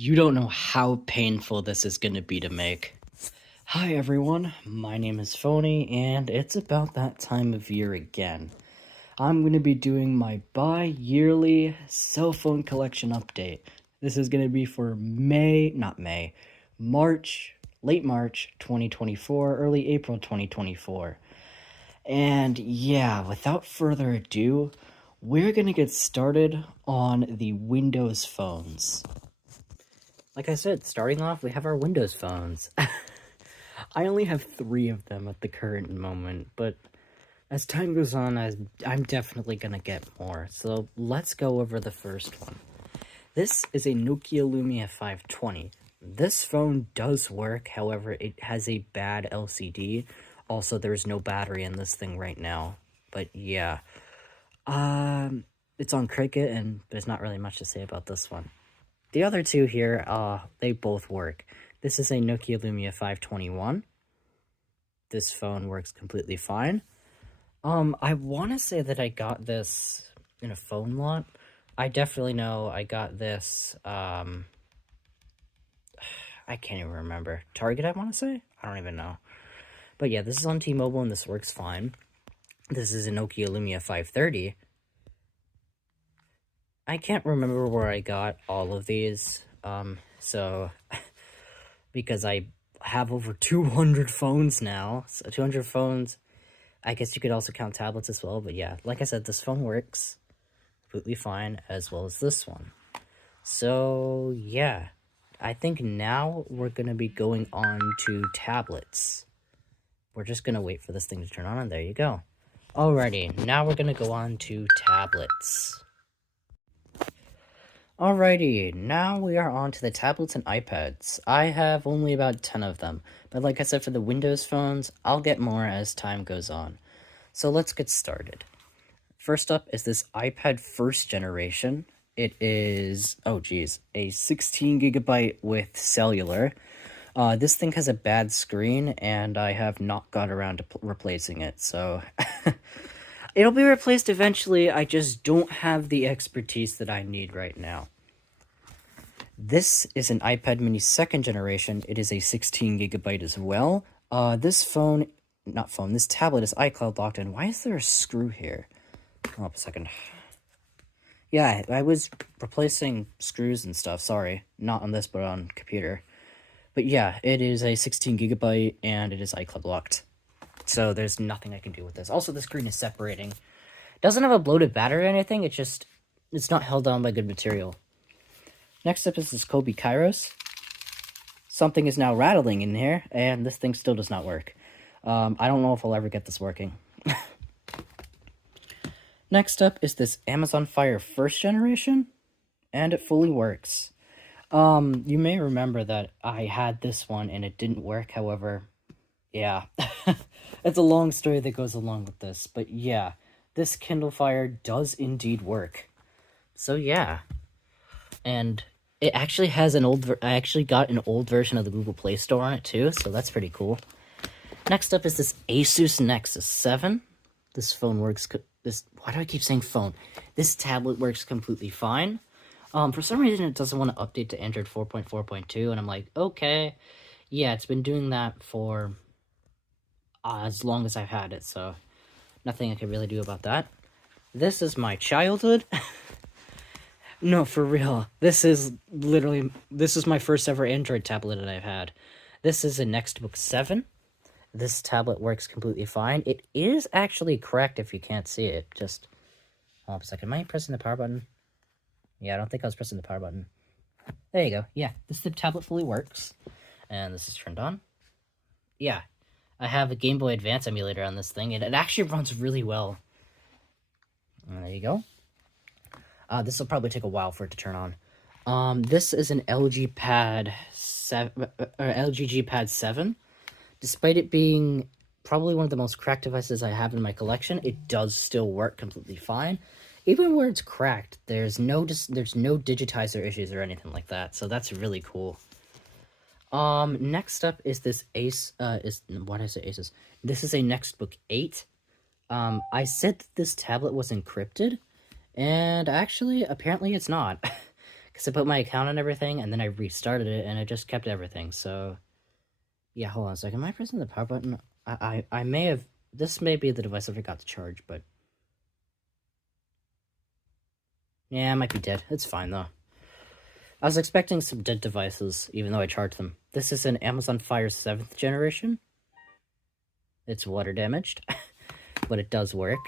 You don't know how painful this is going to be to make. Hi everyone, my name is Phony, and it's about that time of year again. I'm going to be doing my bi-yearly cell phone collection update. This is going to be for March, late March 2024, early April 2024. And yeah, without further ado, we're going to get started on the Windows phones. Like I said, starting off, we have our Windows phones. I only have 3 of them at the current moment, but as time goes on, I'm definitely gonna get more. So let's go over the first one. This is a Nokia Lumia 520. This phone does work, however, it has a bad LCD. Also, there's no battery in this thing right now. But yeah. It's on Cricket, and there's not really much to say about this one. The other two here, they both work. This is a Nokia Lumia 521. This phone works completely fine. I want to say that I got this in a phone lot. I definitely know I got this, I can't even remember. Target, I want to say? I don't even know. But yeah, this is on T-Mobile, and this works fine. This is a Nokia Lumia 530. I can't remember where I got all of these, because I have over 200 phones now, so 200 phones. I guess you could also count tablets as well, but yeah, like I said, this phone works completely fine, as well as this one. So yeah, I think now we're gonna be going on to tablets. We're just gonna wait for this thing to turn on, and there you go. Alrighty, now we're gonna go on to tablets. Alrighty, now we are on to the tablets and iPads. I have only about 10 of them, but like I said, for the Windows phones, I'll get more as time goes on. So let's get started. First up is this iPad first generation. It is, a 16 gigabyte with cellular. This thing has a bad screen, and I have not got around to replacing it, so it'll be replaced eventually. I just don't have the expertise that I need right now. This is an iPad mini second generation. It is a 16 gigabyte as well. This tablet is iCloud locked in. Why is there a screw here? Hold up a second. Yeah, I was replacing screws and stuff. Sorry, not on this, but on computer. But yeah, it is a 16 gigabyte, and it is iCloud locked. So there's nothing I can do with this. Also, the screen is separating. Doesn't have a bloated battery or anything. It's not held down by good material. Next up is this Kobe Kairos. Something is now rattling in here, and this thing still does not work. I don't know if I'll ever get this working. Next up is this Amazon Fire first generation, and it fully works. You may remember that I had this one and it didn't work, however, yeah. It's a long story that goes along with this, but yeah, this Kindle Fire does indeed work. So yeah. And it actually has I actually got an old version of the Google Play Store on it too, so that's pretty cool. Next up is this Asus Nexus 7. This phone works, why do I keep saying phone? This tablet works completely fine. For some reason it doesn't want to update to Android 4.4.2, and I'm like, okay. Yeah, it's been doing that for as long as I've had it, so nothing I can really do about that. This is my childhood. No, for real. This is my first ever Android tablet that I've had. This is a Nextbook 7. This tablet works completely fine. It is actually cracked if you can't see it. Just, hold up a second. Am I pressing the power button? Yeah, I don't think I was pressing the power button. There you go. Yeah, the tablet fully works. And this is turned on. Yeah, I have a Game Boy Advance emulator on this thing, and it actually runs really well. And there you go. This will probably take a while for it to turn on. This is an LG Pad 7, LG G Pad 7. Despite it being probably one of the most cracked devices I have in my collection, it does still work completely fine. Even where it's cracked, there's no digitizer issues or anything like that, so that's really cool. Next up is this why did I say Asus? This is a Nextbook 8. I said that this tablet was encrypted, and actually, apparently it's not. because I put my account and everything, and then I restarted it, and it just kept everything. So, yeah, hold on a second. Am I pressing the power button? I may have... This may be the device I forgot to charge, but... Yeah, it might be dead. It's fine, though. I was expecting some dead devices, even though I charged them. This is an Amazon Fire 7th generation. It's water damaged, but it does work.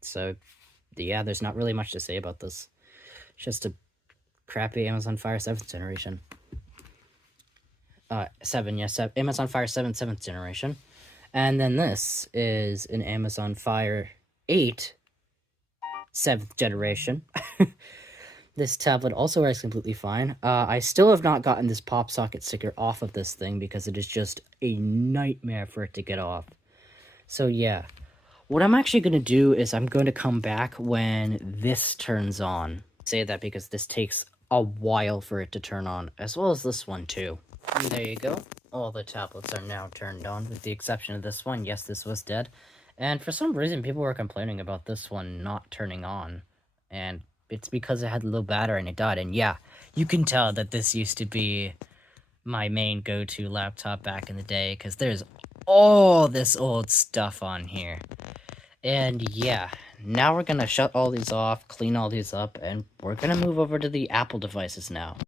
So, yeah, there's not really much to say about this. It's just a crappy Amazon Fire 7th generation. 7, yes, Amazon Fire 7 7th generation. And then this is an Amazon Fire 8 7th generation. This tablet also works completely fine. I still have not gotten this pop socket sticker off of this thing because it is just a nightmare for it to get off. So yeah, what I'm actually going to do is I'm going to come back when this turns on. I say that because this takes a while for it to turn on, as well as this one too. And there you go. All the tablets are now turned on, with the exception of this one. Yes, this was dead. And for some reason, people were complaining about this one not turning on. And it's because it had a low battery and it died. And yeah, you can tell that this used to be my main go-to laptop back in the day, because there's all this old stuff on here. And yeah, now we're gonna shut all these off, clean all these up, and we're gonna move over to the Apple devices now.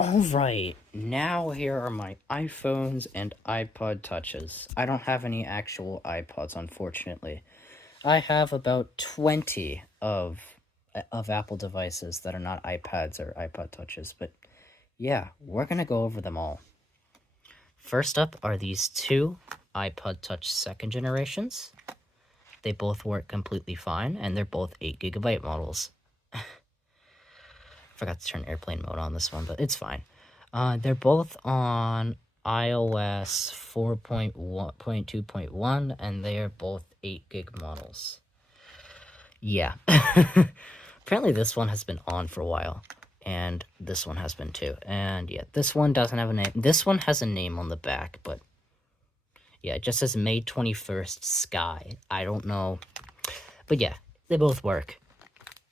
Alright, now here are my iPhones and iPod touches. I don't have any actual iPods, unfortunately. I have about 20 of Apple devices that are not iPads or iPod touches, but yeah, we're gonna go over them all. First up are these two iPod Touch 2nd generations. They both work completely fine, and they're both 8GB models. Forgot to turn airplane mode on this one, but it's fine. They're both on iOS 4.2.1, and they are both 8GB models. Yeah. Apparently this one has been on for a while, and this one has been too. And yeah, this one doesn't have a name. This one has a name on the back, but yeah, it just says May 21st Sky. I don't know. But yeah, they both work.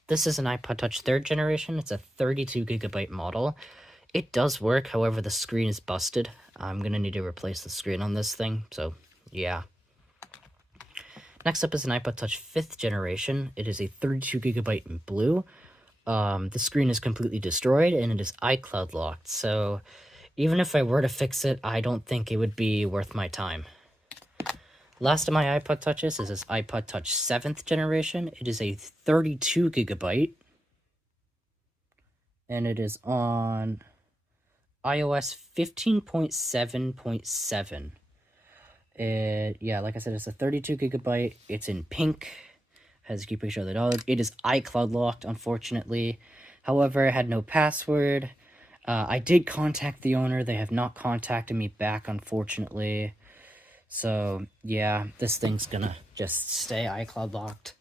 This is an iPod Touch 3rd generation. It's a 32GB model. It does work, however, the screen is busted. I'm going to need to replace the screen on this thing, so yeah. Next up is an iPod Touch 5th generation. It is a 32GB in blue. The screen is completely destroyed, and it is iCloud locked, so even if I were to fix it, I don't think it would be worth my time. Last of my iPod Touches is this iPod Touch 7th generation. It is a 32GB, and it is on iOS 15.7.7. Yeah, like I said, it's a 32GB. It's in pink. Has a cute picture of the dog. It is iCloud locked, unfortunately. However, it had no password. I did contact the owner. They have not contacted me back, unfortunately. So, yeah, this thing's gonna just stay iCloud locked.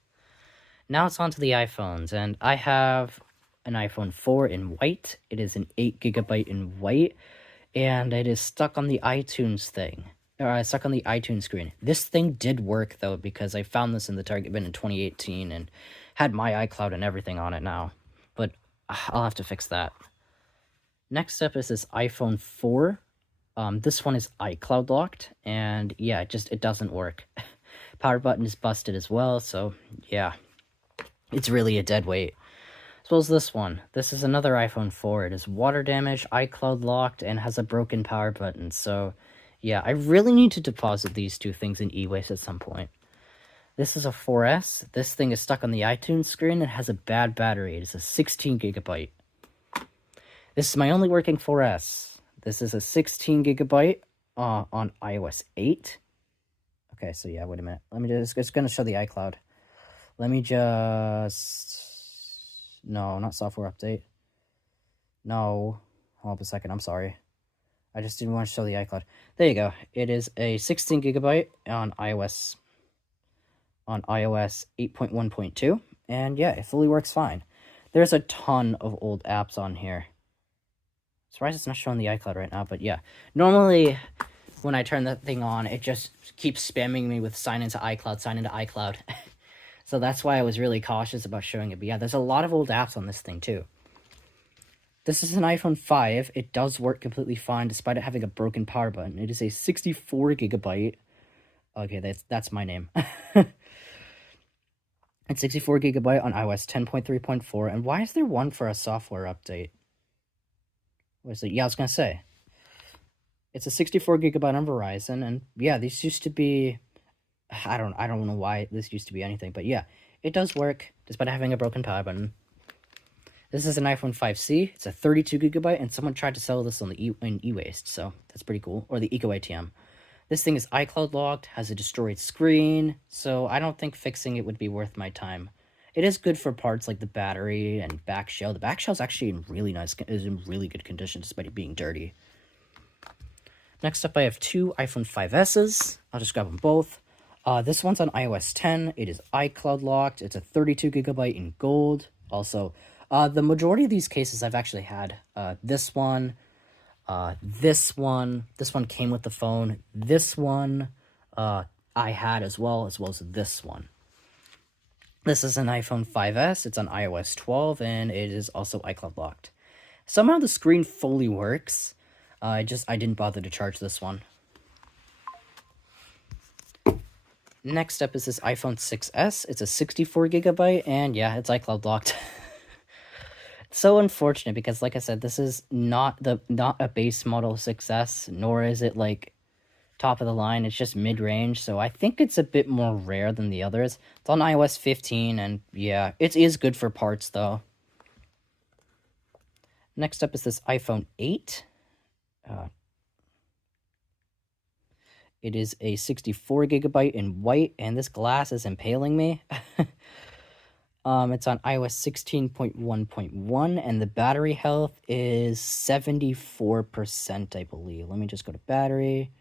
Now it's on to the iPhones, and I have an iPhone 4 in white. It is an 8GB in white, and it is stuck on the iTunes thing. Stuck on the iTunes screen. This thing did work, though, because I found this in the Target bin in 2018 and had my iCloud and everything on it now. But I'll have to fix that. Next up is this iPhone 4. This one is iCloud locked, and yeah, it doesn't work. Power button is busted as well, so yeah, it's really a dead weight. As well as this one. This is another iPhone 4. It is water damaged, iCloud locked, and has a broken power button, so yeah, I really need to deposit these two things in e-waste at some point. This is a 4S. This thing is stuck on the iTunes screen and has a bad battery. It is a 16GB. This is my only working 4S. This is a 16GB on iOS 8. Okay, so yeah, wait a minute. Let me just, it's going to show the iCloud. Let me just... No, not software update. No. Hold up a second, I'm sorry. I just didn't want to show the iCloud. There you go. It is a 16GB on iOS 8.1.2. And yeah, it fully works fine. There's a ton of old apps on here. Surprised it's not showing the iCloud right now, but yeah. Normally, when I turn that thing on, it just keeps spamming me with sign into iCloud, sign into iCloud. So that's why I was really cautious about showing it. But yeah, there's a lot of old apps on this thing too. This is an iPhone 5. It does work completely fine despite it having a broken power button. It is a 64 gigabyte. Okay, that's my name. It's 64 gigabyte on iOS 10.3.4. And why is there one for a software update? What is it? Yeah, I was gonna say. It's a 64 gigabyte on Verizon, and yeah, these used to be. I don't know why this used to be anything, but yeah, it does work despite having a broken power button. This is an iPhone 5C. It's a 32 gigabyte, and someone tried to sell this on the e-waste, so that's pretty cool. Or the Eco ATM. This thing is iCloud locked, has a destroyed screen, so I don't think fixing it would be worth my time. It is good for parts like the battery and back shell. The back shell is actually in really good condition despite it being dirty. Next up, I have two iPhone 5Ss. I'll just grab them both. This one's on iOS 10. It is iCloud locked. It's a 32 gigabyte in gold. Also, the majority of these cases I've actually had. This one came with the phone. This one, I had as well as this one. This is an iPhone 5S. It's on iOS 12, and it is also iCloud locked. Somehow the screen fully works. I didn't bother to charge this one. Next up is this iPhone 6S. It's a 64 gigabyte, and yeah, it's iCloud locked. It's so unfortunate because, like I said, this is not a base model 6S, nor is it like top of the line. It's just mid-range, so I think it's a bit more rare than the others. It's on iOS 15, and yeah, it is good for parts though. Next up is this iPhone 8. It is a 64 gigabyte in white, and this glass is impaling me. It's on iOS 16.1.1, and the battery health is 74%, I believe. Let me just go to battery.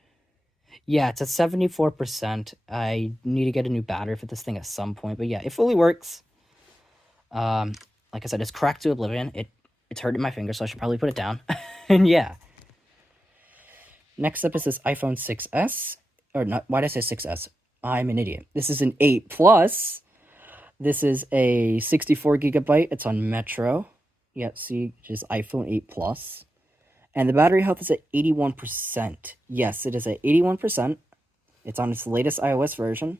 Yeah, it's at 74%. I need to get a new battery for this thing at some point, but yeah, it fully works. Like I said, it's cracked to oblivion. It's hurting my finger, so I should probably put it down. And yeah. Next up is this iPhone 6S. Or not, why did I say 6S? I'm an idiot. This is an 8 Plus. This is a 64 gigabyte. It's on Metro. Yep, see, which is iPhone 8 Plus. And the battery health is at 81%. Yes, it is at 81%. It's on its latest iOS version.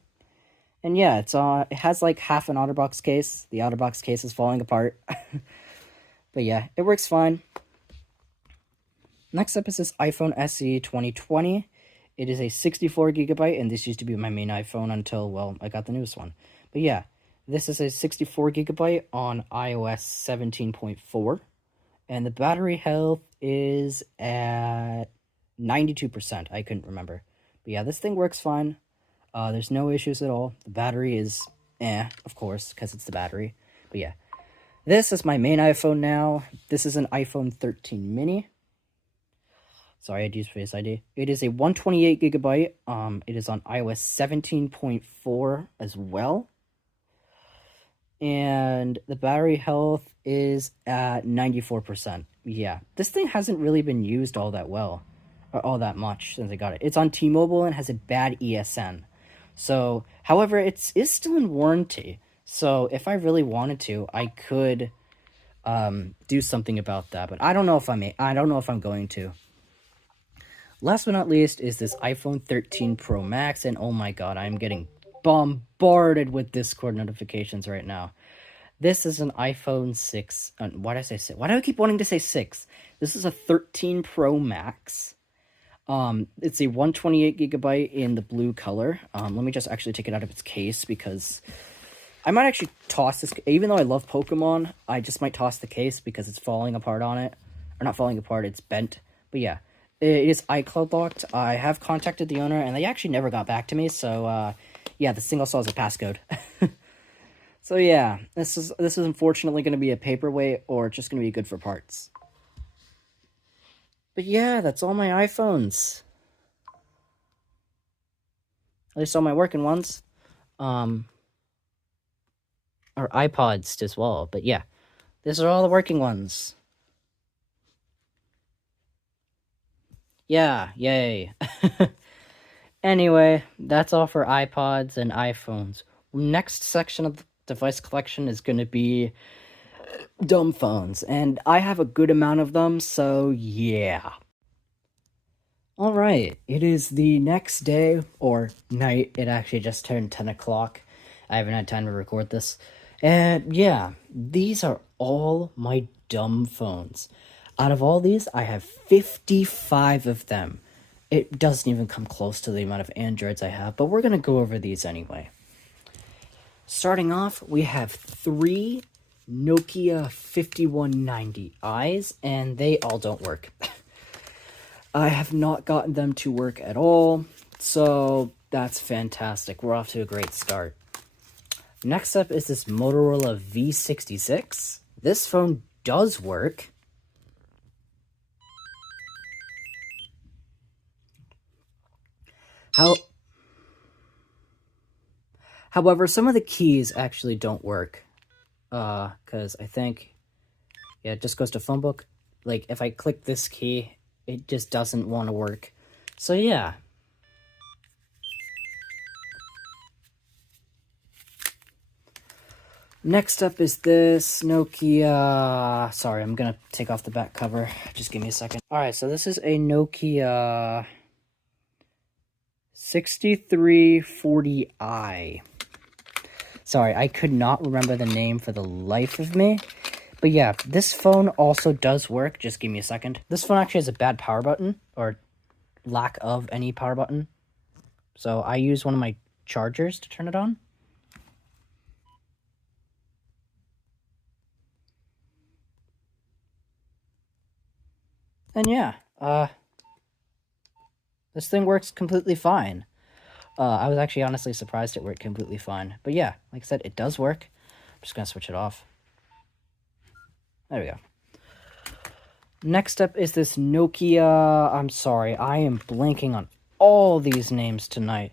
And yeah, it has like half an OtterBox case. The OtterBox case is falling apart. But yeah, it works fine. Next up is this iPhone SE 2020. It is a 64 gigabyte, and this used to be my main iPhone until, well, I got the newest one. But yeah, this is a 64 gigabyte on iOS 17.4, and the battery health is at 92%. I couldn't remember. But yeah, this thing works fine. There's no issues at all. The battery is of course, because it's the battery. But yeah, this is my main iPhone now. This is an iPhone 13 mini. Sorry, I had to use Face ID. It is a 128 gigabyte. It is on iOS 17.4 as well. And the battery health is at 94%. Yeah, this thing hasn't really been used all that well, or all that much since I got it. It's on T-Mobile and has a bad ESN. So, however, it is still in warranty. So, if I really wanted to, I could do something about that. But I don't know if I'm going to. Last but not least is this iPhone 13 Pro Max, and oh my god, I'm getting bombarded with Discord notifications right now. This is an iPhone 6. Why did I say 6? Why do I keep wanting to say 6? This is a 13 Pro Max. It's a 128 gigabyte in the blue color. Let me just actually take it out of its case because I might actually toss this. Even though I love Pokemon, I just might toss the case because it's falling apart on it. Or not falling apart, it's bent. But yeah. It is iCloud locked. I have contacted the owner, and they actually never got back to me, so, yeah, the single saw is a passcode. So, yeah, this is unfortunately going to be a paperweight, or just going to be good for parts. But yeah, that's all my iPhones. At least all my working ones. Or iPods as well, but yeah. These are all the working ones. Yeah, yay. Anyway, that's all for iPods and iPhones. Next section of the device collection is going to be dumb phones, and I have a good amount of them, so yeah. Alright, it is the next day, or night. It actually just turned 10 o'clock. I haven't had time to record this. And yeah, these are all my dumb phones. Out of all these, I have 55 of them. It doesn't even come close to the amount of Androids I have, but we're gonna go over these anyway. Starting off, we have 3 Nokia 5190i's, and they all don't work. I have not gotten them to work at all, so that's fantastic. We're off to a great start. Next up is this Motorola V66. This phone does work. However, some of the keys actually don't work. Because I think, yeah, it just goes to phone book. Like, if I click this key, it just doesn't want to work. So, yeah. Next up is this Nokia... Sorry, I'm gonna take off the back cover. Just give me a second. Alright, so this is a Nokia 6340i. Sorry, I could not remember the name for the life of me. But yeah, this phone also does work. Just give me a second. This phone actually has a bad power button, or lack of any power button. So I use one of my chargers to turn it on. And yeah, this thing works completely fine. I was actually honestly surprised it worked completely fine. But yeah, like I said, it does work. I'm just gonna switch it off. There we go. Next up is this Nokia... I'm sorry, I am blanking on all these names tonight.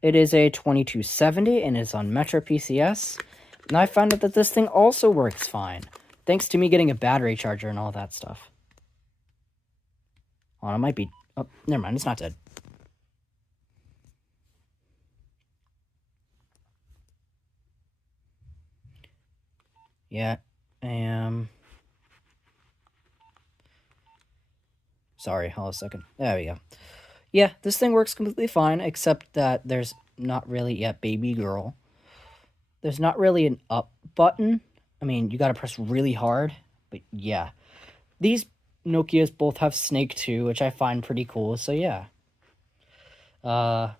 It is a 2270 and is on Metro PCS. And I found out that this thing also works fine, thanks to me getting a battery charger and all that stuff. Oh, it might be... Oh, never mind, it's not dead. Yeah, I am... Sorry, hold on a second. There we go. Yeah, this thing works completely fine, except that there's not really... Yeah, baby girl. There's not really an up button. I mean, you gotta press really hard, but yeah. These Nokias both have Snake 2, which I find pretty cool, so yeah. Right.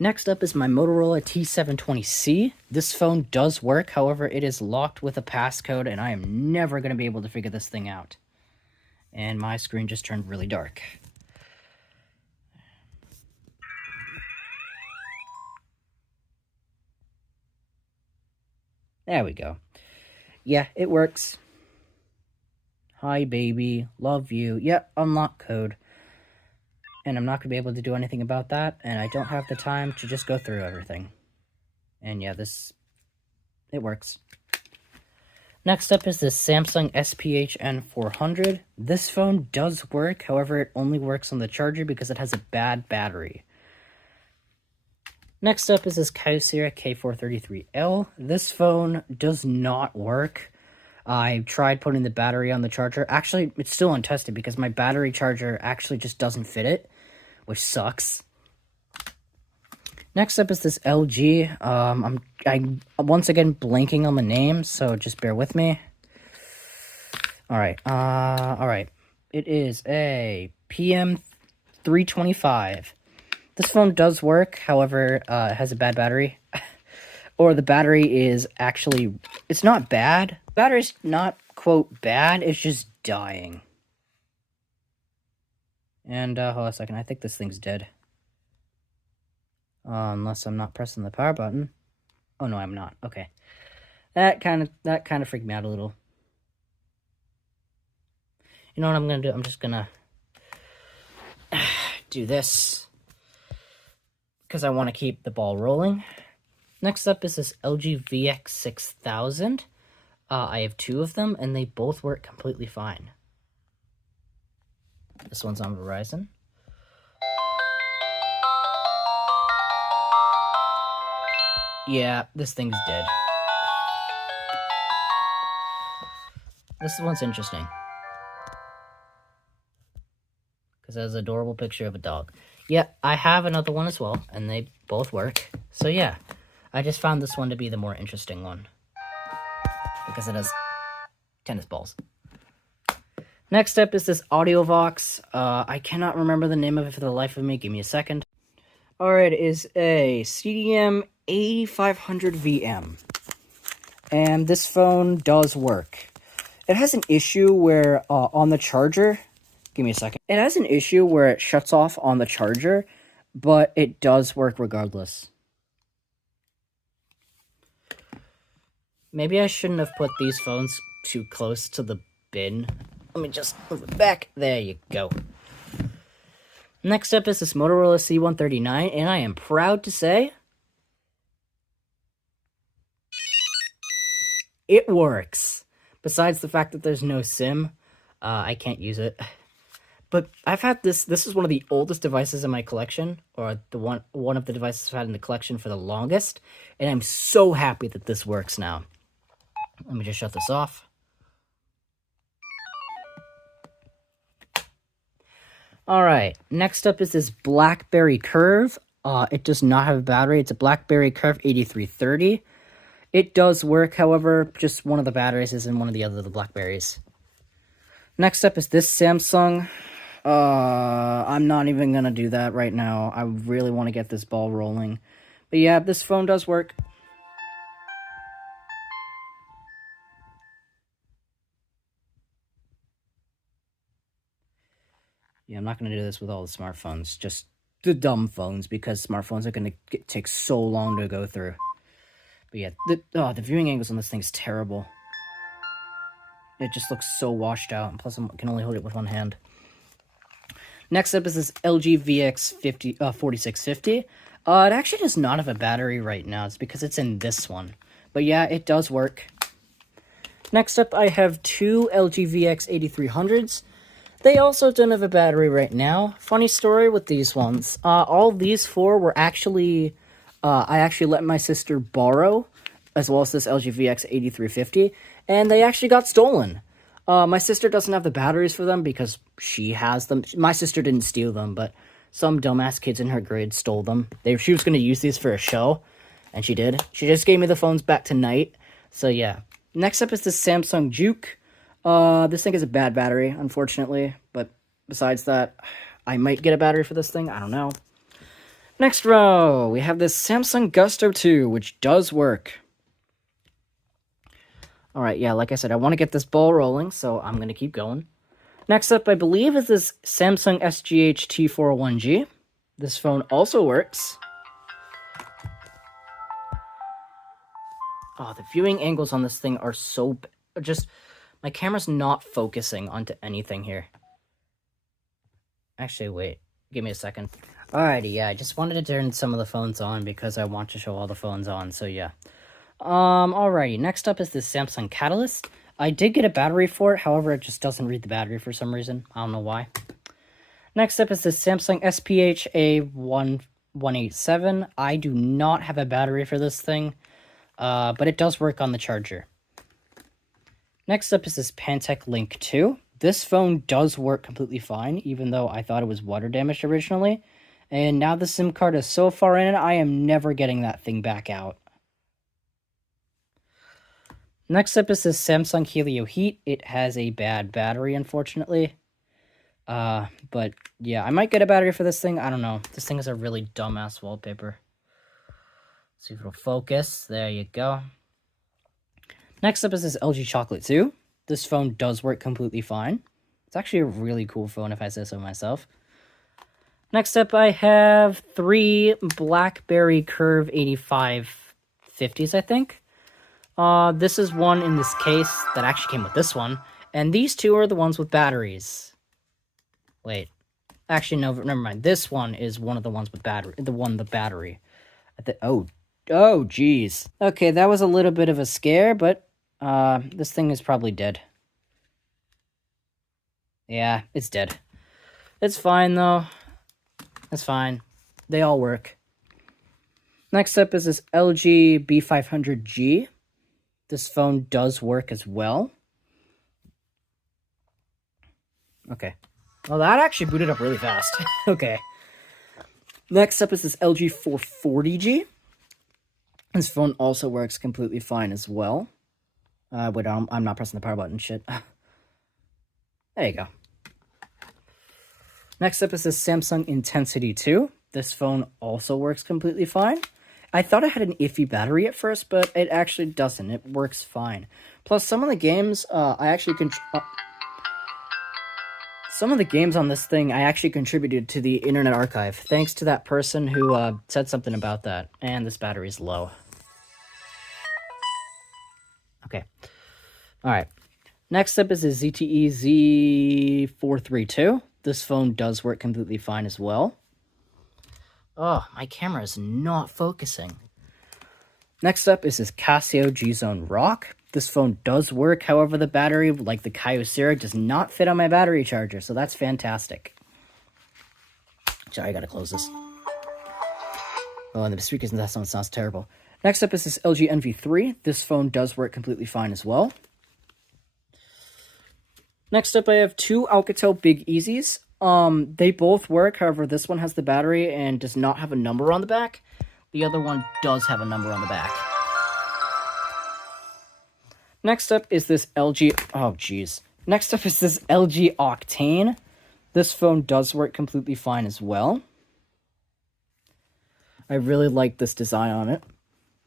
Next up is my Motorola T720C. This phone does work, however, it is locked with a passcode, and I am never going to be able to figure this thing out. And my screen just turned really dark. There we go. Yeah, it works. Hi, baby. Love you. Yep, unlock code. And I'm not going to be able to do anything about that, and I don't have the time to just go through everything. And yeah, it works. Next up is this Samsung SPHN 400. This phone does work, however, it only works on the charger because it has a bad battery. Next up is this Kyocera K433L. This phone does not work. I tried putting the battery on the charger. Actually, it's still untested because my battery charger actually just doesn't fit it, which sucks. Next up is this LG. I'm once again blanking on the name, so just bear with me. Alright, alright. It is a PM325. This phone does work, however, it has a bad battery. Or the battery is actually... It's not bad. The battery's not, quote, bad. It's just dying. And, hold on a second. I think this thing's dead. Unless I'm not pressing the power button. Oh, no, I'm not. Okay. That kind of freaked me out a little. You know what I'm going to do? I'm just going to do this. Because I want to keep the ball rolling. Next up is this LG VX6000. I have 2 of them, and they both work completely fine. This one's on Verizon. Yeah, this thing's dead. This one's interesting. Because it has an adorable picture of a dog. Yeah, I have another one as well, and they both work. So yeah, I just found this one to be the more interesting one. Because it has tennis balls. Next up is this AudioVox. I cannot remember the name of it for the life of me. Give me a second. Alright, it is a CDM 8500 VM. And this phone does work. It has an issue where on the charger... Give me a second. It has an issue where it shuts off on the charger, but it does work regardless. Maybe I shouldn't have put these phones too close to the bin. Let me just move it back. There you go. Next up is this Motorola C139, and I am proud to say... it works. Besides the fact that there's no SIM, I can't use it. But I've had this is one of the oldest devices in my collection, or the one of the devices I've had in the collection for the longest, and I'm so happy that this works now. Let me just shut this off. Alright, next up is this BlackBerry Curve. It does not have a battery. It's a BlackBerry Curve 8330. It does work, however, just one of the batteries is in one of the other BlackBerries. Next up is this Samsung. I'm not even gonna do that right now. I really want to get this ball rolling. But yeah, this phone does work. Yeah, I'm not gonna do this with all the smartphones. Just the dumb phones, because smartphones are gonna take so long to go through. But yeah, the viewing angles on this thing is terrible. It just looks so washed out, and plus I can only hold it with one hand. Next up is this LG VX 4650. It actually does not have a battery right now. It's because it's in this one. But yeah, it does work. Next up, I have two LG VX 8300s. They also don't have a battery right now. Funny story with these ones. All these four were actually... I actually let my sister borrow, as well as this LG VX 8350, and they actually got stolen. My sister doesn't have the batteries for them because she has them. My sister didn't steal them, but some dumbass kids in her grade stole them. She was going to use these for a show, and she did. She just gave me the phones back tonight. So yeah. Next up is this Samsung Juke. This thing has a bad battery, unfortunately, but besides that, I might get a battery for this thing. I don't know. Next row, we have this Samsung Gusto 2, which does work. Alright, yeah, like I said, I want to get this ball rolling, so I'm going to keep going. Next up, I believe, is this Samsung SGH T401G. This phone also works. Oh, the viewing angles on this thing are so... just... my camera's not focusing onto anything here. Actually, wait. Give me a second. Alrighty, yeah, I just wanted to turn some of the phones on because I want to show all the phones on, so yeah. Alrighty, next up is this Samsung Catalyst. I did get a battery for it, however, it just doesn't read the battery for some reason. I don't know why. Next up is this Samsung SPH A187. I do not have a battery for this thing, but it does work on the charger. Next up is this Pantech Link 2. This phone does work completely fine, even though I thought it was water damaged originally. And now the SIM card is so far in it, I am never getting that thing back out. Next up is this Samsung Helio Heat. It has a bad battery, unfortunately. But yeah, I might get a battery for this thing. I don't know. This thing is a really dumbass wallpaper. Let's see if it'll focus. There you go. Next up is this LG Chocolate 2. This phone does work completely fine. It's actually a really cool phone if I say so myself. Next up, I have three BlackBerry Curve 8550s, I think. This is one in this case that actually came with this one. And these two are the ones with batteries. Wait. Actually, no, never mind. This one is one of the ones with battery. The battery. Oh, jeez. Okay, that was a little bit of a scare, but this thing is probably dead. Yeah, it's dead. It's fine, though. It's fine. They all work. Next up is this LG B500G. This phone does work as well. Okay. Well, that actually booted up really fast. Okay. Next up is this LG 440G. This phone also works completely fine as well. Wait, I'm not pressing the power button. Shit. There you go. Next up is this Samsung Intensity 2. This phone also works completely fine. I thought it had an iffy battery at first, but it actually doesn't. It works fine. Plus, some of the games some of the games on this thing I actually contributed to the Internet Archive, thanks to that person who said something about that. And this battery's low. Okay. Alright. Next up is the ZTE Z432. This phone does work completely fine as well. Oh, my camera is not focusing. Next up is this Casio G-Zone Rock. This phone does work, however the battery, like the Kyocera, does not fit on my battery charger, so that's fantastic. Sorry, I gotta close this. Oh, and the speakers in that sounds terrible. Next up is this LG NV3. This phone does work completely fine as well. Next up, I have two Alcatel Big Easies. They both work, however, this one has the battery and does not have a number on the back. The other one does have a number on the back. Next up is this LG... Oh, jeez. Next up is this LG Octane. This phone does work completely fine as well. I really like this design on it.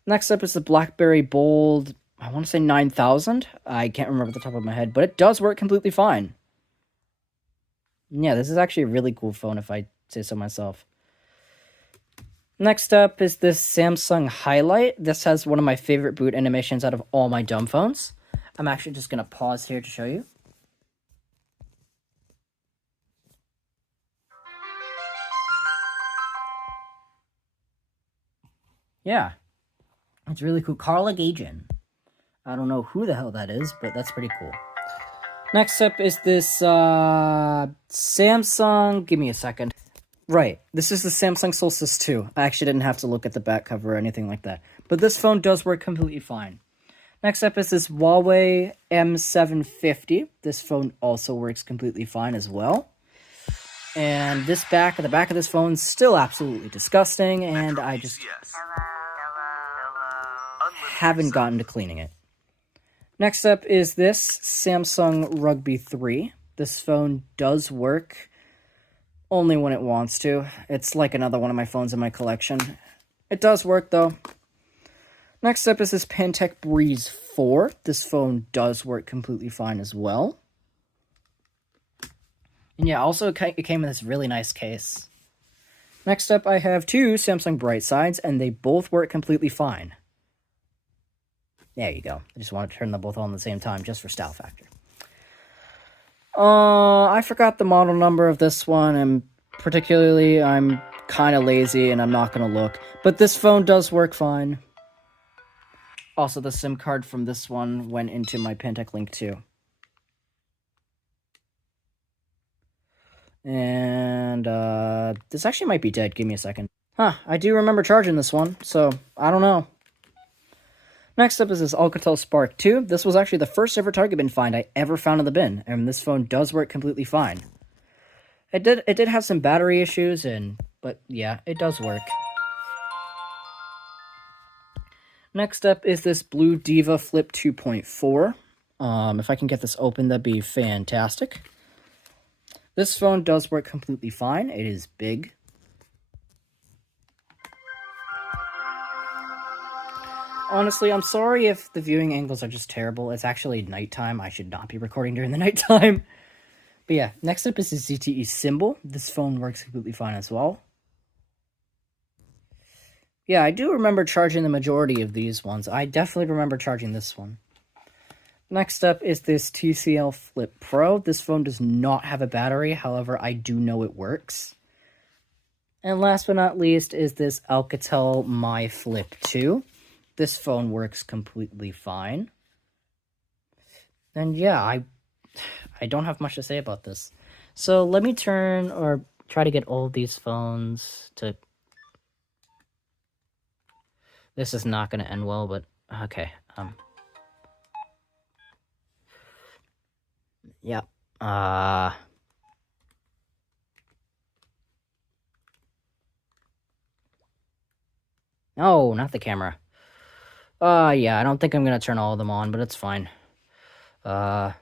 Next up is the BlackBerry Bold... I want to say 9000. I can't remember the top of my head, but it does work completely fine. Yeah, this is actually a really cool phone if I say so myself. Next up is this Samsung Highlight. This has one of my favorite boot animations out of all my dumb phones. I'm actually just going to pause here to show you. Yeah, it's really cool. Carla Gajan. I don't know who the hell that is, but that's pretty cool. Next up is this Samsung... Give me a second. Right, this is the Samsung Solstice 2. I actually didn't have to look at the back cover or anything like that. But this phone does work completely fine. Next up is this Huawei M750. This phone also works completely fine as well. And the back of this phone is still absolutely disgusting, and I just haven't gotten to cleaning it. Next up is this Samsung Rugby 3. This phone does work only when it wants to. It's like another one of my phones in my collection. It does work, though. Next up is this Pantech Breeze 4. This phone does work completely fine as well. And yeah, also it came in this really nice case. Next up, I have two Samsung Bright Sides, and they both work completely fine. There you go. I just want to turn them both on at the same time, just for style factor. I forgot the model number of this one, and particularly, I'm kind of lazy, and I'm not going to look. But this phone does work fine. Also, the SIM card from this one went into my Pantech Link 2. And, this actually might be dead. Give me a second. Huh, I do remember charging this one, so I don't know. Next up is this Alcatel Spark 2. This was actually the first ever Target bin find I ever found in the bin, and this phone does work completely fine. It did have some battery issues, but yeah, it does work. Next up is this Blue Diva Flip 2.4. If I can get this open, that'd be fantastic. This phone does work completely fine. It is big. Honestly, I'm sorry if the viewing angles are just terrible. It's actually nighttime. I should not be recording during the nighttime. But yeah, next up is the ZTE Symbol. This phone works completely fine as well. Yeah, I do remember charging the majority of these ones. I definitely remember charging this one. Next up is this TCL Flip Pro. This phone does not have a battery. However, I do know it works. And last but not least is this Alcatel My Flip 2. This phone works completely fine. And yeah, I don't have much to say about this. So let me turn or try to get all of these phones to... This is not going to end well, but okay. Yeah. Oh, not the camera. Yeah, I don't think I'm gonna turn all of them on, but it's fine. Uh,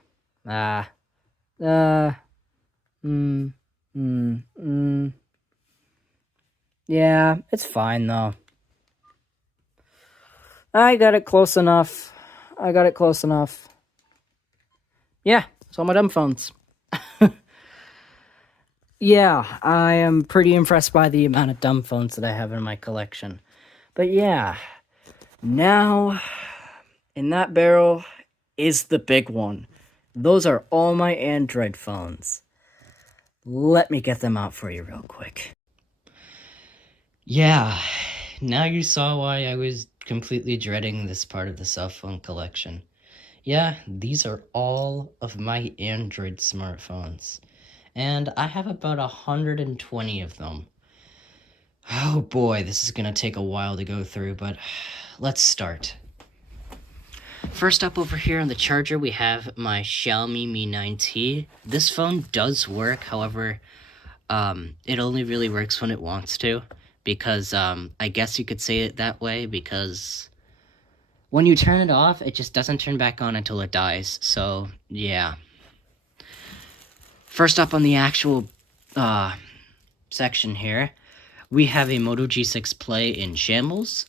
ah, uh, mm, mm, mm. Yeah, it's fine, though. I got it close enough. Yeah, it's all my dumb phones. Yeah, I am pretty impressed by the amount of dumb phones that I have in my collection. But yeah, now, in that barrel is the big one. Those are all my Android phones. Let me get them out for you real quick. Yeah, now you saw why I was completely dreading this part of the cell phone collection. Yeah, these are all of my Android smartphones. And I have about 120 of them. Oh boy, this is gonna take a while to go through, but let's start. First up over here on the charger, we have my Xiaomi Mi 9T. This phone does work, however, it only really works when it wants to, because I guess you could say it that way, because when you turn it off, it just doesn't turn back on until it dies, so yeah. First up on the actual section here, we have a Moto G6 Play in shambles.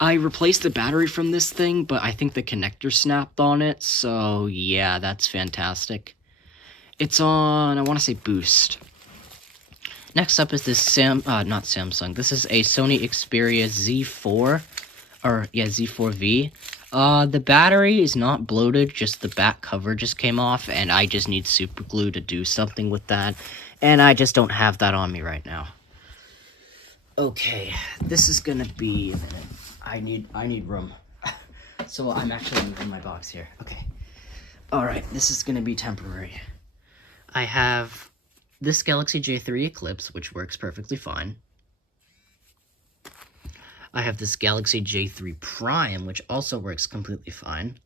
I replaced the battery from this thing, but I think the connector snapped on it, so yeah, that's fantastic. It's on, I want to say Boost. Next up is this not Samsung, this is a Sony Xperia Z4, Z4V. The battery is not bloated, just the back cover just came off, and I just need super glue to do something with that, and I just don't have that on me right now. Okay, this is gonna be a minute. I need room. So I'm actually moving my box here. Okay. Alright, this is gonna be temporary. I have this Galaxy J3 Eclipse, which works perfectly fine. I have this Galaxy J3 Prime, which also works completely fine.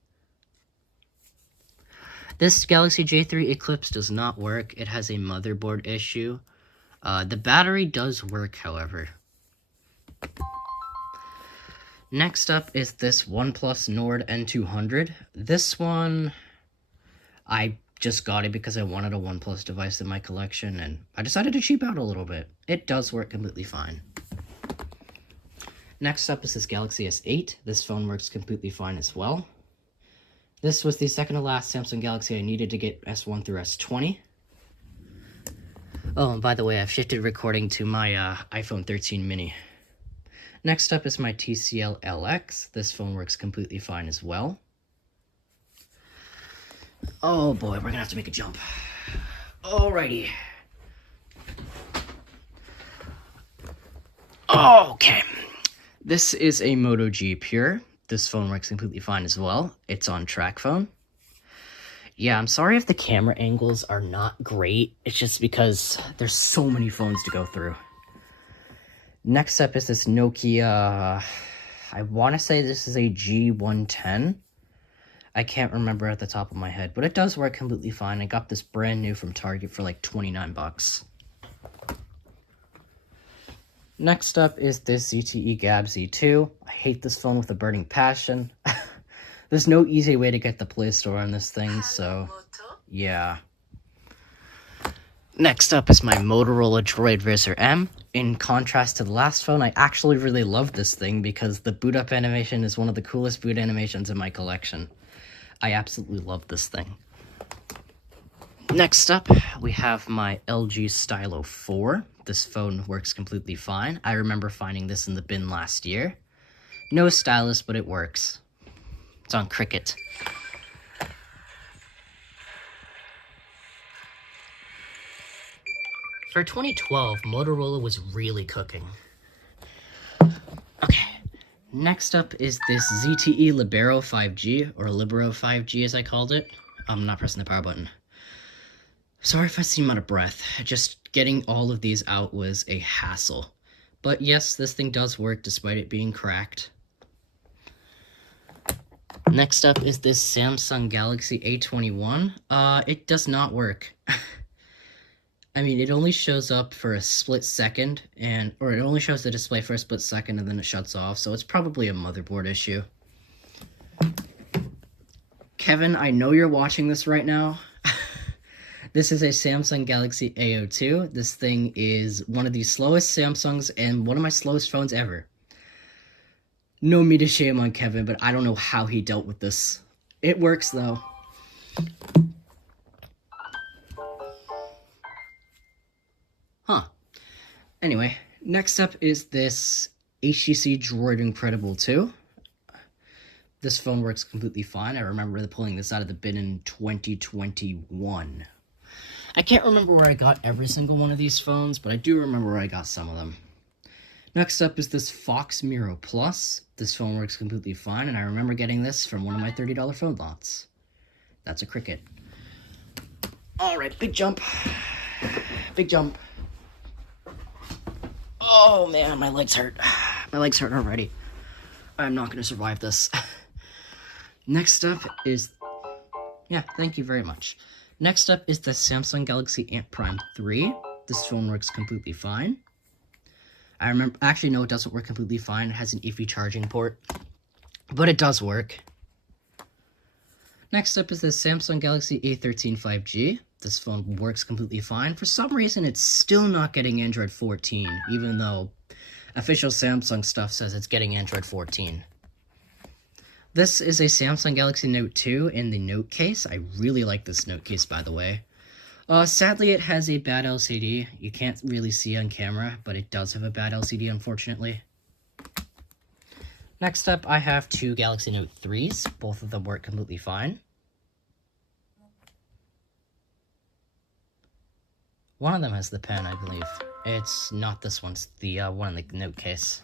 This Galaxy J3 Eclipse does not work. It has a motherboard issue. The battery does work, however. Next up is this OnePlus Nord N200. This one, I just got it because I wanted a OnePlus device in my collection, and I decided to cheap out a little bit. It does work completely fine. Next up is this Galaxy S8. This phone works completely fine as well. This was the second to last Samsung Galaxy I needed to get S1 through S20. Oh, and by the way, I've shifted recording to my iPhone 13 mini. Next up is my TCL LX. This phone works completely fine as well. Oh boy, we're gonna have to make a jump. Alrighty. Okay. This is a Moto G Pure. This phone works completely fine as well. It's on track phone. Yeah, I'm sorry if the camera angles are not great. It's just because there's so many phones to go through. Next up is this Nokia, I want to say this is a G110. I can't remember at the top of my head, but it does work completely fine. I got this brand new from Target for like 29 bucks. Next up is this ZTE Gab Z2. I hate this phone with a burning passion. There's no easy way to get the Play Store on this thing, so yeah. Next up is my Motorola Droid Razr M. In contrast to the last phone, I actually really love this thing because the boot up animation is one of the coolest boot animations in my collection. I absolutely love this thing. Next up, we have my LG Stylo 4. This phone works completely fine. I remember finding this in the bin last year. No stylus, but it works. It's on Cricket. For 2012, Motorola was really cooking. Okay, next up is this ZTE Libero 5G, or Libero 5G as I called it. I'm not pressing the power button. Sorry if I seem out of breath. Just getting all of these out was a hassle. But yes, this thing does work despite it being cracked. Next up is this Samsung Galaxy A21. It does not work. I mean, it only shows up for a split second, or it only shows the display for a split second and then it shuts off, so it's probably a motherboard issue. Kevin, I know you're watching this right now. This is a Samsung Galaxy A02. This thing is one of the slowest Samsungs and one of my slowest phones ever. No me to shame on Kevin, but I don't know how he dealt with this. It works, though. Huh. Anyway, next up is this HTC Droid Incredible 2. This phone works completely fine. I remember pulling this out of the bin in 2021. I can't remember where I got every single one of these phones, but I do remember where I got some of them. Next up is this Fox Miro Plus. This phone works completely fine, and I remember getting this from one of my $30 phone lots. That's a Cricket. Alright, big jump. Big jump. Oh man, my legs hurt. My legs hurt already. I'm not going to survive this. Next up is... Yeah, thank you very much. Next up is the Samsung Galaxy Ant Prime 3. This phone works completely fine. I remember... Actually, no, it doesn't work completely fine. It has an iffy charging port. But it does work. Next up is the Samsung Galaxy A13 5G. This phone works completely fine. For some reason, it's still not getting Android 14, even though official Samsung stuff says it's getting Android 14. This is a Samsung Galaxy Note 2 in the Note case. I really like this Note case, by the way. Sadly, it has a bad LCD. You can't really see on camera, but it does have a bad LCD, unfortunately. Next up, I have two Galaxy Note 3s. Both of them work completely fine. One of them has the pen, I believe. It's not this one, it's the one in the Note case.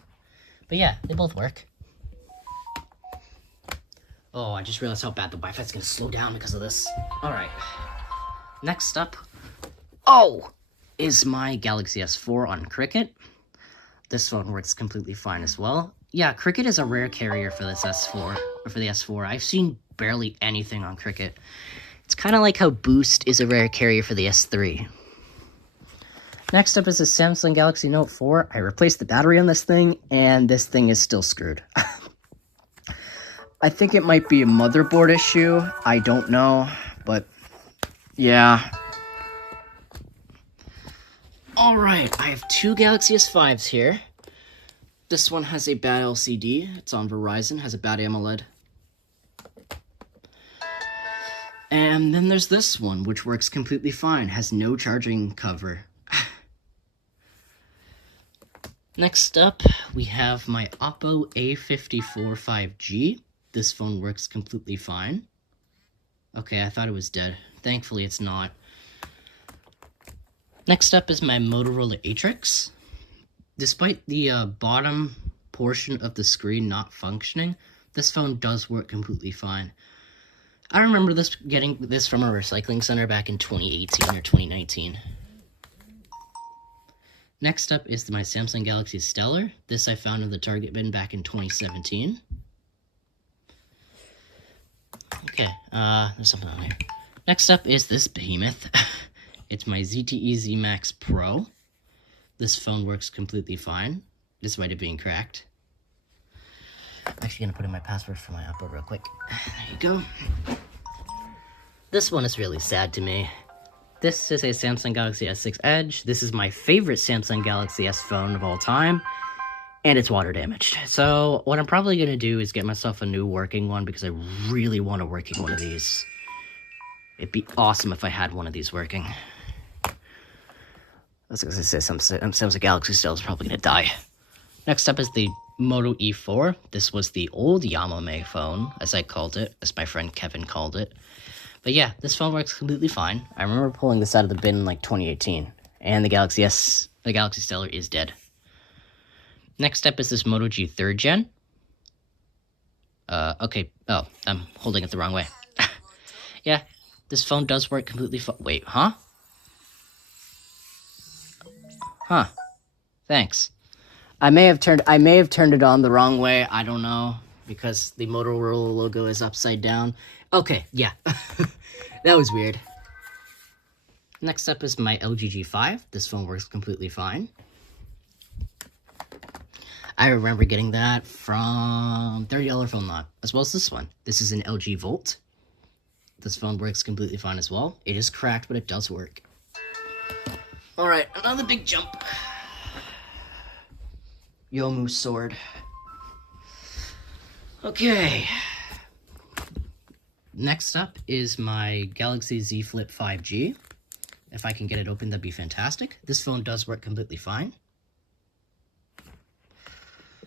But yeah, they both work. Oh, I just realized how bad the Wi-Fi is going to slow down because of this. Alright. Next up, is my Galaxy S4 on Cricket. This phone works completely fine as well. Yeah, Cricket is a rare carrier for this S4, or for the S4. I've seen barely anything on Cricket. It's kind of like how Boost is a rare carrier for the S3. Next up is the Samsung Galaxy Note 4. I replaced the battery on this thing, and this thing is still screwed. I think it might be a motherboard issue. I don't know, but yeah. Alright, I have two Galaxy S5s here. This one has a bad LCD. It's on Verizon, has a bad AMOLED. And then there's this one, which works completely fine. Has no charging cover. Next up, we have my Oppo A54 5G. This phone works completely fine. Okay, I thought it was dead. Thankfully, it's not. Next up is my Motorola Atrix. Despite the bottom portion of the screen not functioning, this phone does work completely fine. I remember getting this from a recycling center back in 2018 or 2019. Next up is my Samsung Galaxy Stellar. This I found in the Target bin back in 2017. Okay, there's something on here. Next up is this behemoth. It's my ZTE Z Max Pro. This phone works completely fine, despite it being cracked. I'm actually gonna put in my password for my Oppo real quick. There you go. This one is really sad to me. This is a Samsung Galaxy S6 Edge. This is my favorite Samsung Galaxy S phone of all time, and it's water damaged. So what I'm probably going to do is get myself a new working one because I really want a working one of these. It'd be awesome if I had one of these working. I was going to say Samsung Galaxy still is probably going to die. Next up is the Moto E4. This was the old Yamame phone, as I called it, as my friend Kevin called it. But yeah, this phone works completely fine. I remember pulling this out of the bin in like 2018. And the Galaxy Stellar is dead. Next up is this Moto G 3rd Gen. Okay. Oh, I'm holding it the wrong way. Yeah, this phone does work completely fine. Wait, huh? Huh. Thanks. I may have turned it on the wrong way. I don't know, because the Motorola logo is upside down. Okay, yeah. That was weird. Next up is my LG G5. This phone works completely fine. I remember getting that from $30 Phone Lot, as well as this one. This is an LG Volt. This phone works completely fine as well. It is cracked, but it does work. Alright, another big jump. Yomu sword. Okay. Next up is my Galaxy Z Flip 5G. If I can get it open, that'd be fantastic. This phone does work completely fine.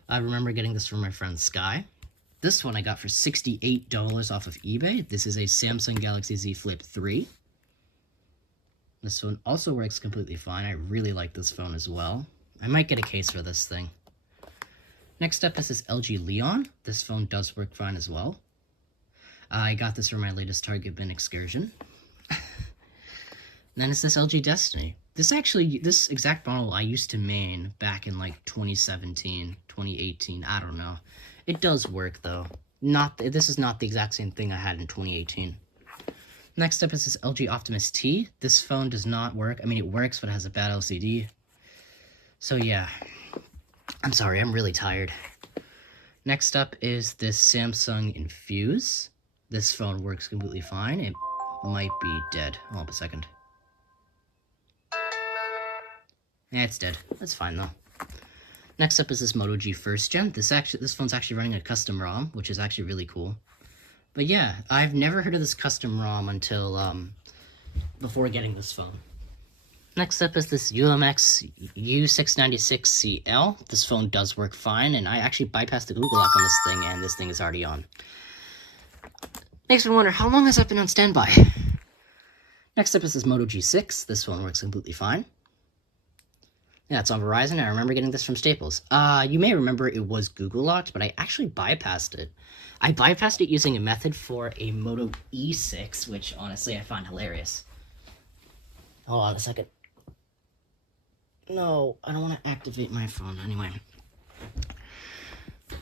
I remember getting this from my friend Sky. This one I got for $68 off of eBay. This is a Samsung Galaxy Z Flip 3. This phone also works completely fine. I really like this phone as well. I might get a case for this thing. Next up is this LG Leon. This phone does work fine as well. I got this from my latest Target bin excursion. Then it's this LG Destiny. This exact model I used to main back in like 2017, 2018, I don't know. It does work though. This is not the exact same thing I had in 2018. Next up is this LG Optimus T. This phone does not work. I mean, it works, but it has a bad LCD. So yeah, I'm sorry, I'm really tired. Next up is this Samsung Infuse. This phone works completely fine. It might be dead. Hold on a second. Yeah, it's dead. That's fine though. Next up is this Moto G First Gen. This phone's actually running a custom ROM, which is actually really cool. But yeah, I've never heard of this custom ROM until before getting this phone. Next up is this UMX U696CL. This phone does work fine, and I actually bypassed the Google lock on this thing, and this thing is already on. Makes me wonder, how long has that been on standby? Next up is this Moto G6. This phone works completely fine. Yeah, it's on Verizon. I remember getting this from Staples. You may remember it was Google locked, but I actually bypassed it. I bypassed it using a method for a Moto E6, which honestly I find hilarious. Hold on a second. No, I don't want to activate my phone. Anyway.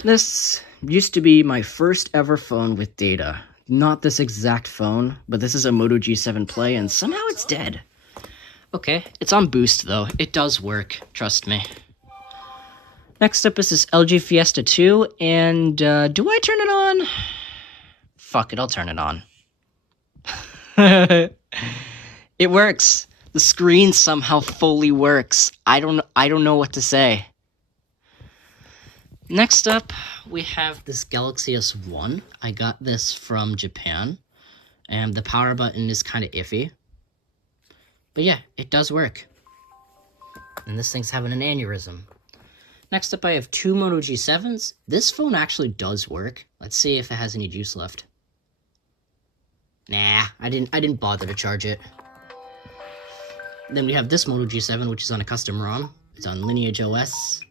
This used to be my first ever phone with data. Not this exact phone, but this is a Moto G7 Play, and somehow it's dead. Okay, it's on boost though. It does work, trust me. Next up is this LG Fiesta 2, and do I turn it on? Fuck it, I'll turn it on. It works. The screen somehow fully works. I don't know what to say. Next up, we have this Galaxy S1. I got this from Japan, and the power button is kind of iffy. But yeah, it does work. And this thing's having an aneurysm. Next up, I have two Moto G7s. This phone actually does work. Let's see if it has any juice left. Nah, I didn't bother to charge it. Then we have this Moto G7, which is on a custom ROM. It's on Lineage OS.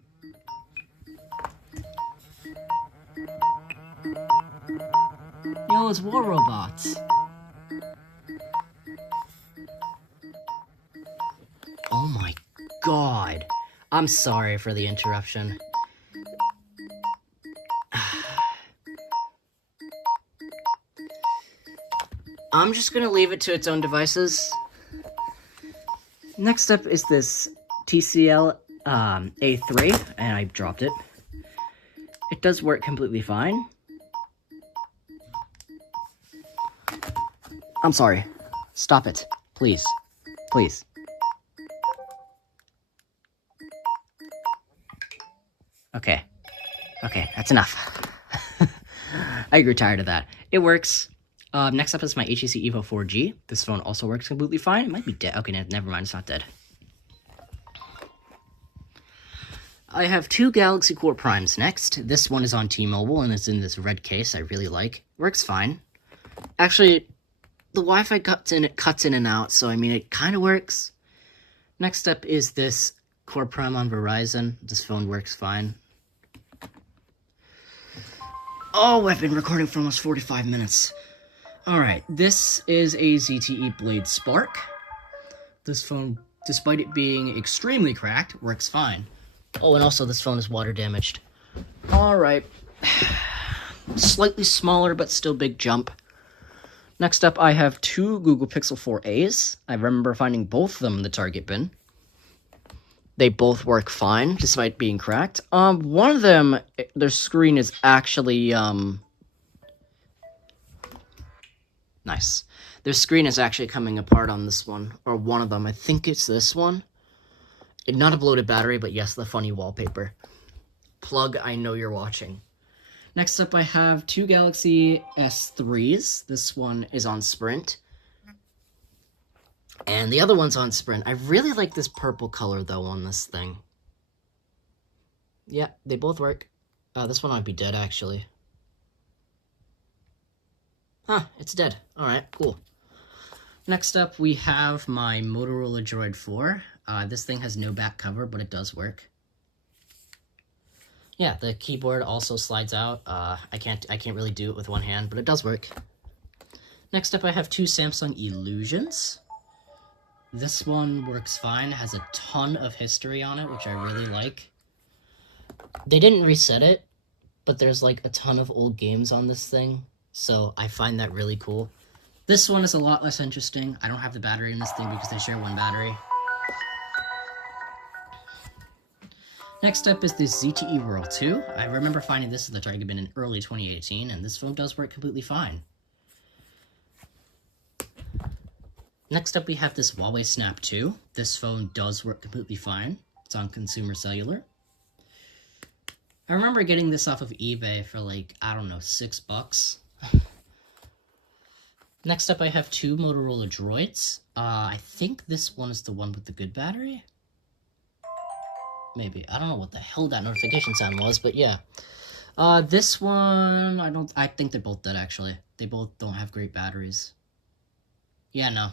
Yo, it's War Robots. Oh my god. I'm sorry for the interruption. I'm just gonna leave it to its own devices. Next up is this TCL A3, and I dropped it. It does work completely fine. I'm sorry. Stop it. Please. Please. Okay. Okay, that's enough. I grew tired of that. It works. Next up is my HTC Evo 4G. This phone also works completely fine. It might be dead. Okay, never mind. It's not dead. I have two Galaxy Core Primes next. This one is on T-Mobile, and it's in this red case I really like. Works fine. Actually, the Wi-Fi cuts in and out, so I mean, it kind of works. Next up is this Core Prime on Verizon. This phone works fine. Oh, I've been recording for almost 45 minutes. Alright, this is a ZTE Blade Spark. This phone, despite it being extremely cracked, works fine. Oh, and also this phone is water damaged. Alright. Slightly smaller, but still big jump. Next up, I have two Google Pixel 4a's. I remember finding both of them in the Target bin. They both work fine, despite being cracked. One of them, their screen is actually, nice. Their screen is actually coming apart on this one, or one of them. I think it's this one. Not a bloated battery, but yes, the funny wallpaper. Plug, I know you're watching. Next up, I have two Galaxy S3s. This one is on Sprint. And the other one's on Sprint. I really like this purple color, though, on this thing. Yeah, they both work. This one might be dead, actually. Huh, it's dead. Alright, cool. Next up, we have my Motorola Droid 4. This thing has no back cover, but it does work. Yeah, the keyboard also slides out. I can't really do it with one hand, but it does work. Next up, I have two Samsung Illusions. This one works fine. It has a ton of history on it, which I really like. They didn't reset it, but there's like a ton of old games on this thing, so I find that really cool. This one is a lot less interesting. I don't have the battery in this thing because they share one battery. Next up is this ZTE World 2. I remember finding this in the Target bin in early 2018, and this phone does work completely fine. Next up, we have this Huawei Snap 2. This phone does work completely fine. It's on consumer cellular. I remember getting this off of eBay for like, I don't know, $6. Next up, I have two Motorola Droids. I think this one is the one with the good battery. Maybe. I don't know what the hell that notification sound was, but yeah. This one, I think they're both dead, actually. They both don't have great batteries. Yeah, no.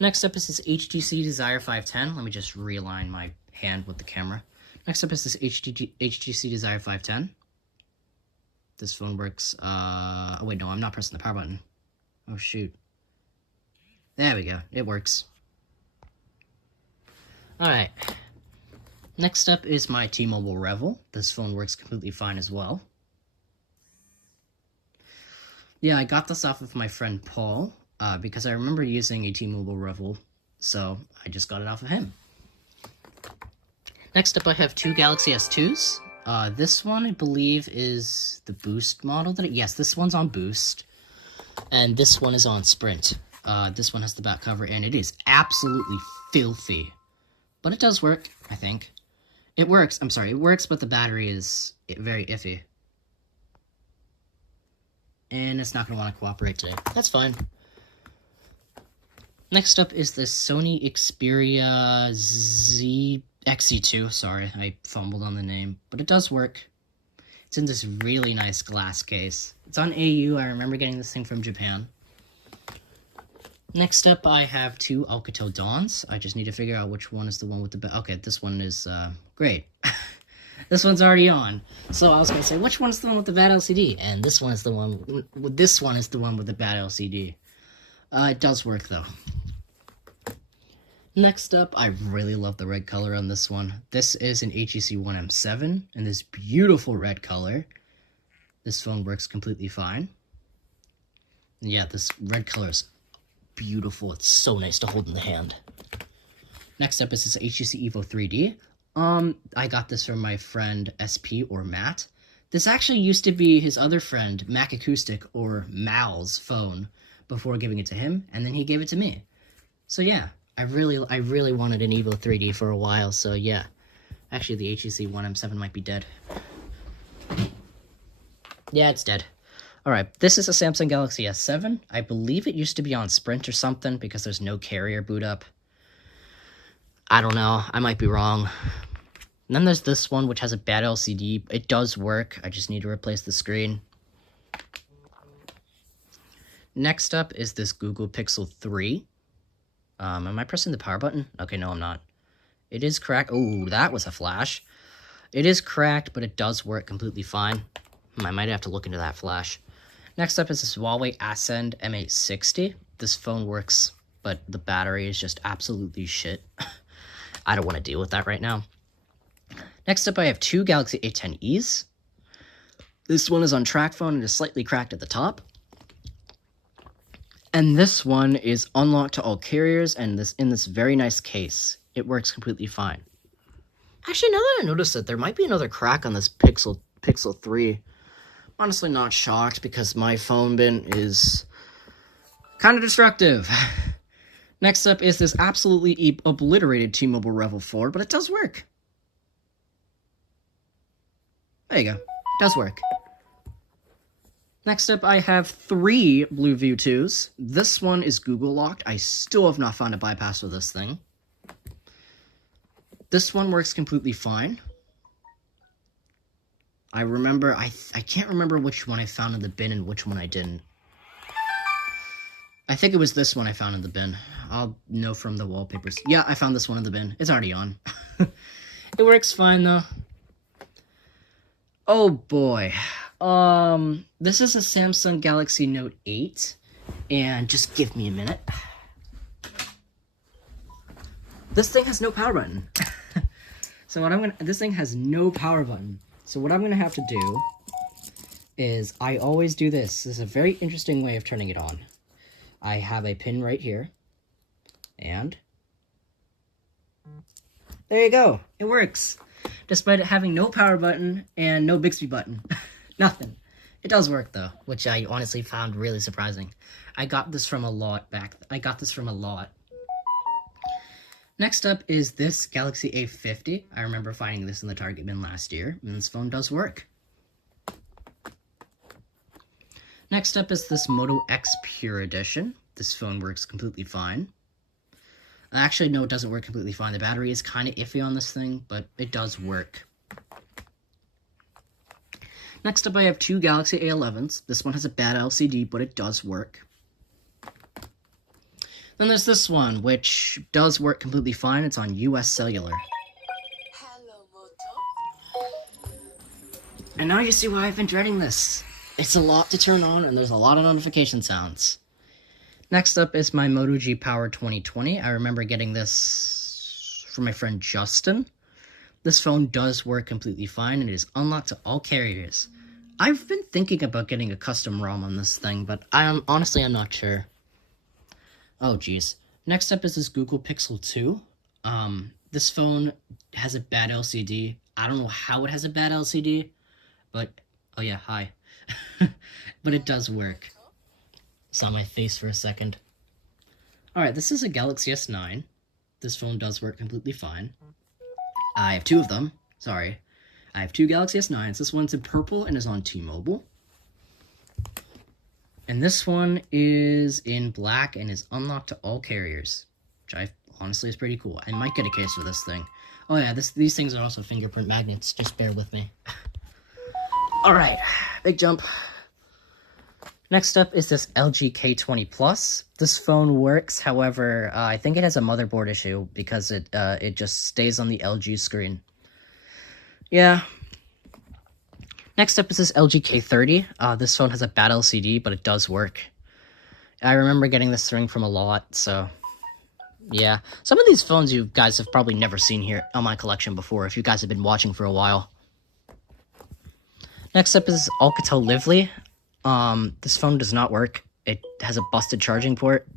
Next up is this HTC Desire 510. Let me just realign my hand with the camera. Next up is this HTC Desire 510. This phone works, oh wait, no, I'm not pressing the power button. Oh, shoot. There we go. It works. Alright. Next up is my T-Mobile Revel. This phone works completely fine as well. Yeah, I got this off of my friend Paul, because I remember using a T-Mobile Revel, so I just got it off of him. Next up, I have two Galaxy S2s. This one, I believe, is the Boost model. Yes, this one's on Boost, and this one is on Sprint. This one has the back cover, and it is absolutely filthy. But it does work, I think. It works, it works, but the battery is very iffy. And it's not going to want to cooperate today. That's fine. Next up is the Sony Xperia XZ2. Sorry, I fumbled on the name. But it does work. It's in this really nice glass case. It's on AU. I remember getting this thing from Japan. Next up, I have two Alcatel Dawns. I just need to figure out which one is the one with the... Okay, this one is, great. This one's already on. So I was going to say, which one is the one with the bad LCD? And this one is the one... This one is the one with the bad LCD. It does work, though. Next up, I really love the red color on this one. This is an HTC One M7 in this beautiful red color. This phone works completely fine. And yeah, this red color is beautiful. It's so nice to hold in the hand. Next up is this HTC Evo 3D. I got this from my friend SP or Matt. This actually used to be his other friend, Mac Acoustic or Mal's phone before giving it to him, and then he gave it to me. So yeah, I really wanted an Evo 3D for a while, so yeah. Actually, the HTC One M7 might be dead. Yeah, it's dead. Alright, this is a Samsung Galaxy S7. I believe it used to be on Sprint or something because there's no carrier boot up. I don't know. I might be wrong. And then there's this one, which has a bad LCD. It does work. I just need to replace the screen. Next up is this Google Pixel 3. Am I pressing the power button? Okay, no, I'm not. It is cracked. Oh, that was a flash. It is cracked, but it does work completely fine. I might have to look into that flash. Next up is this Huawei Ascend M860. This phone works, but the battery is just absolutely shit. I don't want to deal with that right now. Next up, I have two Galaxy A10es. This one is on track phone and is slightly cracked at the top. And this one is unlocked to all carriers, and in this very nice case. It works completely fine. Actually, now that I notice it, there might be another crack on this Pixel 3. Honestly, not shocked because my phone bin is kind of destructive. Next up is this absolutely obliterated T-Mobile Revel 4, but it does work. There you go. It does work. Next up, I have 3 BlueView 2s. This one is Google locked. I still have not found a bypass for this thing. This one works completely fine. I remember, I can't remember which one I found in the bin and which one I didn't. I think it was this one I found in the bin. I'll know from the wallpapers. Yeah, I found this one in the bin. It's already on. It works fine, though. Oh, boy. This is a Samsung Galaxy Note 8. And just give me a minute. This thing has no power button. So this thing has no power button. So what I'm gonna have to do is I always do this. This is a very interesting way of turning it on. I have a pin right here, and there you go. It works, despite it having no power button and no Bixby button. Nothing. It does work though, which I honestly found really surprising. I got this from a lot. Next up is this Galaxy A50. I remember finding this in the Target bin last year, and this phone does work. Next up is this Moto X Pure Edition. This phone works completely fine. Actually, no, it doesn't work completely fine. The battery is kind of iffy on this thing, but it does work. Next up, I have 2 Galaxy A11s. This one has a bad LCD, but it does work. Then there's this one, which does work completely fine. It's on US Cellular. Hello, Moto. And now you see why I've been dreading this. It's a lot to turn on, and there's a lot of notification sounds. Next up is my Moto G Power 2020. I remember getting this from my friend Justin. This phone does work completely fine, and it is unlocked to all carriers. I've been thinking about getting a custom ROM on this thing, but I'm not sure. Oh, geez. Next up is this Google Pixel 2. This phone has a bad LCD. I don't know how it has a bad LCD, but, oh yeah, hi. But it does work. Saw my face for a second. Alright, this is a Galaxy S9. This phone does work completely fine. I have 2 of them. Sorry. I have 2 Galaxy S9s. This one's in purple and is on T-Mobile. And this one is in black and is unlocked to all carriers, which I honestly is pretty cool. I might get a case for this thing. Oh yeah, these things are also fingerprint magnets. Just bear with me. Alright, big jump. Next up is this LG K20 Plus. This phone works, however, I think it has a motherboard issue because it just stays on the LG screen. Yeah. Next up is this LG K30. This phone has a bad LCD, but it does work. I remember getting this thing from a lot, so yeah. Some of these phones you guys have probably never seen here on my collection before, if you guys have been watching for a while. Next up is Alcatel Lively. This phone does not work. It has a busted charging port.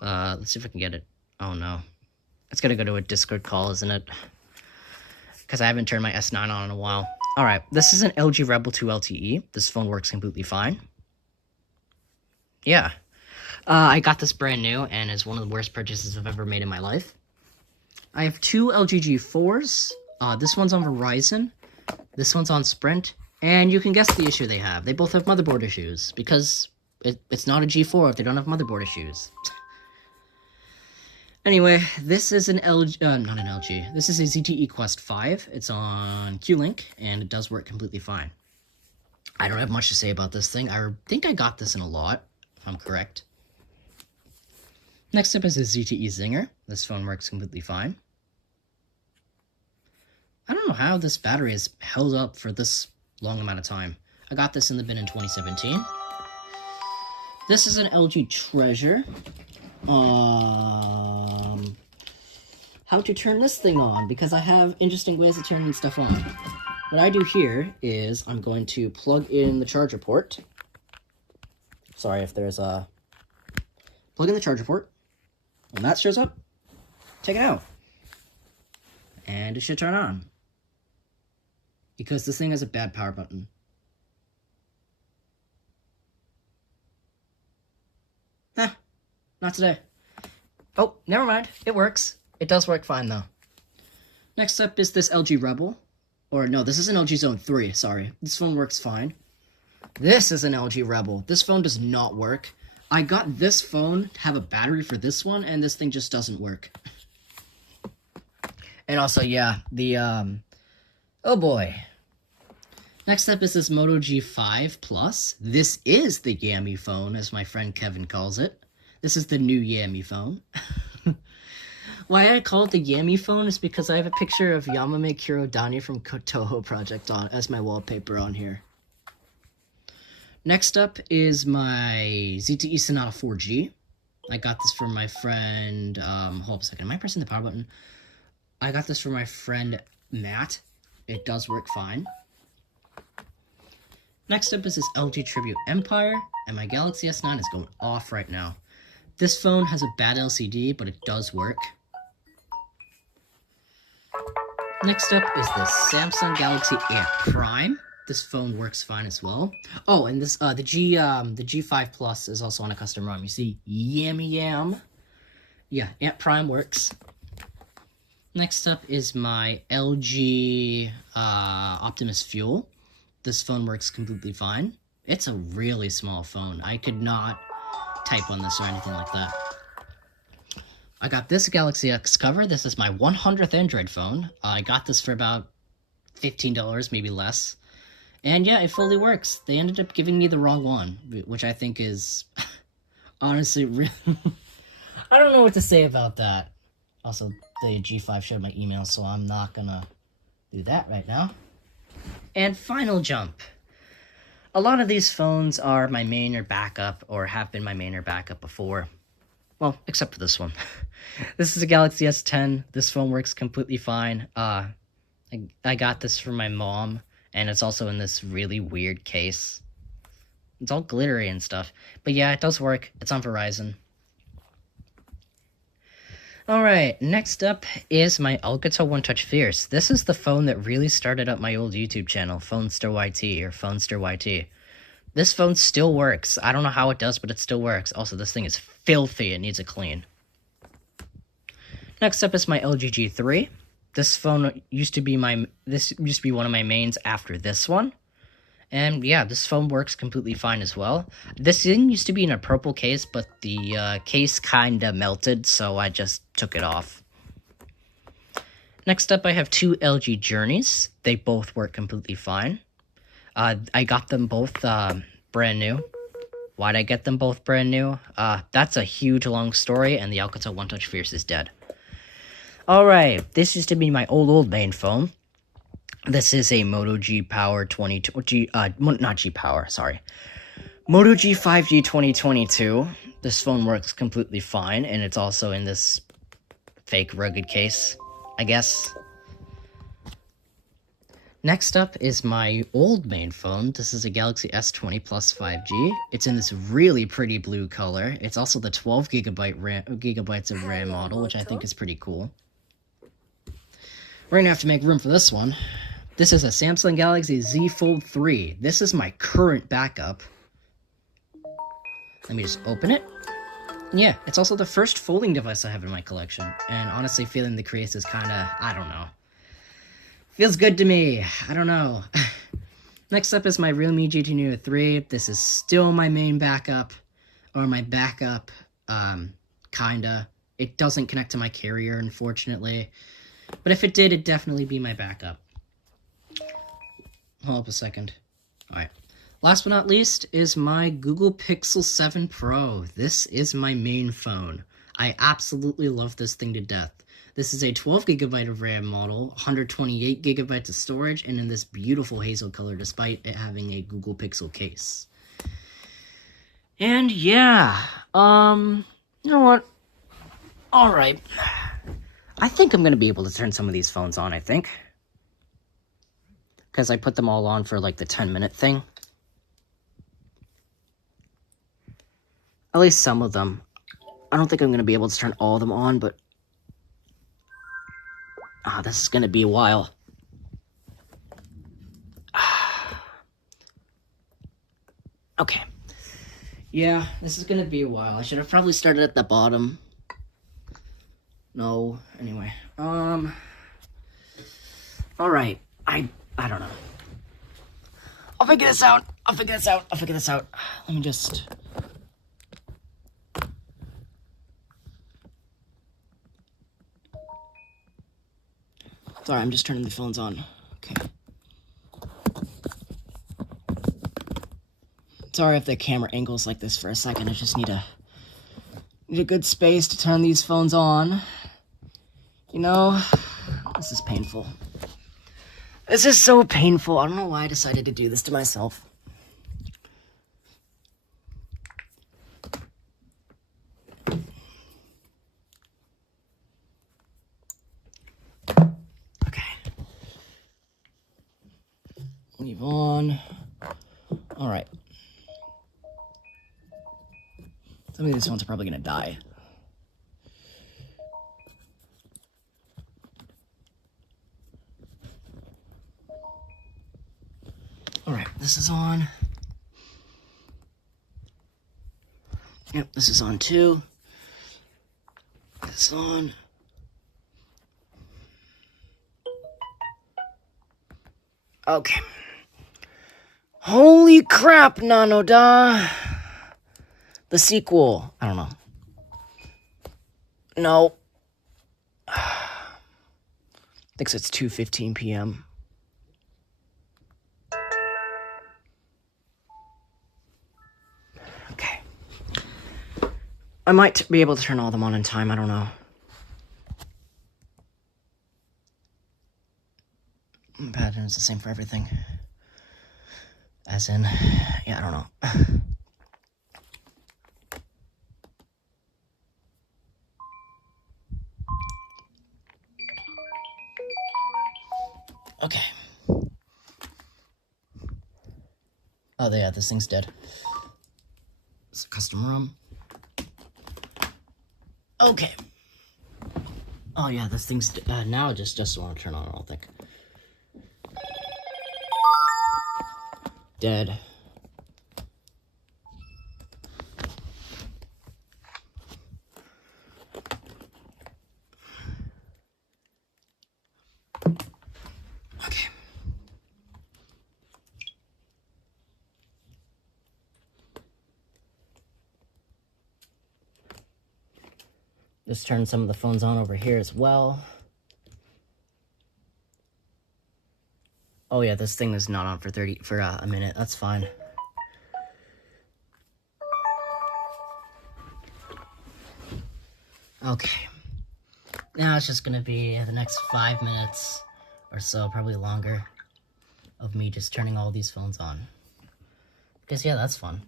Let's see if I can get it. Oh no. It's gonna go to a Discord call, isn't it? Because I haven't turned my S9 on in a while. Alright, this is an LG Rebel 2 LTE. This phone works completely fine. Yeah. I got this brand new, and is one of the worst purchases I've ever made in my life. I have 2 LG G4s. This one's on Verizon. This one's on Sprint. And you can guess the issue they have. They both have motherboard issues, because it's not a G4 if they don't have motherboard issues. Anyway, this is an LG, not an LG. This is a ZTE Quest 5. It's on Q-Link, and it does work completely fine. I don't have much to say about this thing. I think I got this in a lot, if I'm correct. Next up is a ZTE Zinger. This phone works completely fine. I don't know how this battery has held up for this long amount of time. I got this in the bin in 2017. This is an LG Treasure. How to turn this thing on, because I have interesting ways of turning stuff on. What I do here is I'm going to plug in the charger port, Sorry if there's a... Plug in the charger port. When that shows up, take it out. And it should turn on. Because this thing has a bad power button. Not today. Oh, never mind. It works. It does work fine, though. Next up is this LG Rebel. Or, no, this is an LG Zone 3, sorry. This phone works fine. This is an LG Rebel. This phone does not work. I got this phone to have a battery for this one, and this thing just doesn't work. And also, yeah, the, oh boy. Next up is this Moto G5 Plus. This is the Yami phone, as my friend Kevin calls it. This is the new Yami phone. Why I call it the Yami phone is because I have a picture of Yamame Kurodani from Toho Project on as my wallpaper on here. Next up is my ZTE Sonata 4G. I got this from my friend, hold up a second, am I pressing the power button? I got this from my friend Matt. It does work fine. Next up is this LG Tribute Empire, and my Galaxy S9 is going off right now. This phone has a bad LCD, but it does work. Next up is the Samsung Galaxy A Prime. This phone works fine as well. Oh, and this the G5 Plus is also on a custom ROM. You see, yammy yam. Yeah, Ant Prime works. Next up is my LG Optimus Fuel. This phone works completely fine. It's a really small phone. I could not type on this or anything like that. I got this Galaxy X cover. This is my 100th Android phone. I got this for about $15, maybe less. And yeah, it fully works. They ended up giving me the wrong one, which I think is honestly really... I don't know what to say about that. Also, the G5 showed my email, so I'm not gonna do that right now. And final jump. A lot of these phones are my main or backup, or have been my main or backup before. Well, except for this one. This is a Galaxy S10. This phone works completely fine. I got this from my mom, and it's also in this really weird case. It's all glittery and stuff. But yeah, it does work. It's on Verizon. Alright, next up is my Alcatel One Touch Fierce. This is the phone that really started up my old YouTube channel, Phonester YT, or Phonester YT. This phone still works. I don't know how it does, but it still works. Also, this thing is filthy. It needs a clean. Next up is my LG G3. This phone used to be one of my mains after this one. And yeah, this phone works completely fine as well. This thing used to be in a purple case, but the case kinda melted, so I just took it off. Next up, I have two LG Journeys. They both work completely fine. I got them both brand new. Why'd I get them both brand new? That's a huge long story, and the Alcatel One Touch Fierce is dead. Alright, this used to be my old main phone. This is a Moto G Power Moto G 5G 2022. This phone works completely fine, and it's also in this fake rugged case, I guess. Next up is my old main phone. This is a Galaxy S20 Plus 5G. It's in this really pretty blue color. It's also the 12 gigabytes of RAM model, which I think is pretty cool. We're gonna have to make room for this one. This is a Samsung Galaxy Z Fold 3. This is my current backup. Let me just open it. Yeah, it's also the first folding device I have in my collection. And honestly, feeling the case is kinda, I don't know. Feels good to me. I don't know. Next up is my Realme GT Neo 3. This is still my main backup. Or my backup, kinda. It doesn't connect to my carrier, unfortunately. But if it did, it'd definitely be my backup. Hold up a second. Alright. Last but not least is my Google Pixel 7 Pro. This is my main phone. I absolutely love this thing to death. This is a 12 gigabyte of RAM model, 128 gigabytes of storage, and in this beautiful hazel color despite it having a Google Pixel case. And yeah, you know what? Alright. I think I'm going to be able to turn some of these phones on, I think. Because I put them all on for like the 10-minute thing. At least some of them. I don't think I'm going to be able to turn all of them on, but... this is going to be a while. Okay. Yeah, this is going to be a while. I should have probably started at the bottom. No, anyway. Alright. I don't know. I'll figure this out. Let me just... Sorry, I'm just turning the phones on. Okay. Sorry if the camera angles like this for a second. I just need a good space to turn these phones on. You know, this is painful. This is so painful. I don't know why I decided to do this to myself. Okay. Leave on. Alright. Some of these ones are probably gonna die. Alright, this is on. Yep, this is on too. This is on. Okay. Holy crap, Nanoda! The sequel. I don't know. No. Thinks it's 2:15 p.m. Okay. I might be able to turn all of them on in time, I don't know. Pattern is the same for everything. As in, yeah, I don't know. Okay. Oh, yeah, this thing's dead. It's a custom ROM. Okay. Oh, yeah, this thing's now it just doesn't want to turn on, I don't think. Dead. Okay. Just turn some of the phones on over here as well. Oh yeah, this thing is not on for a minute. That's fine. Okay. Now it's just gonna be the next 5 minutes or so, probably longer, of me just turning all these phones on. Because yeah, that's fun.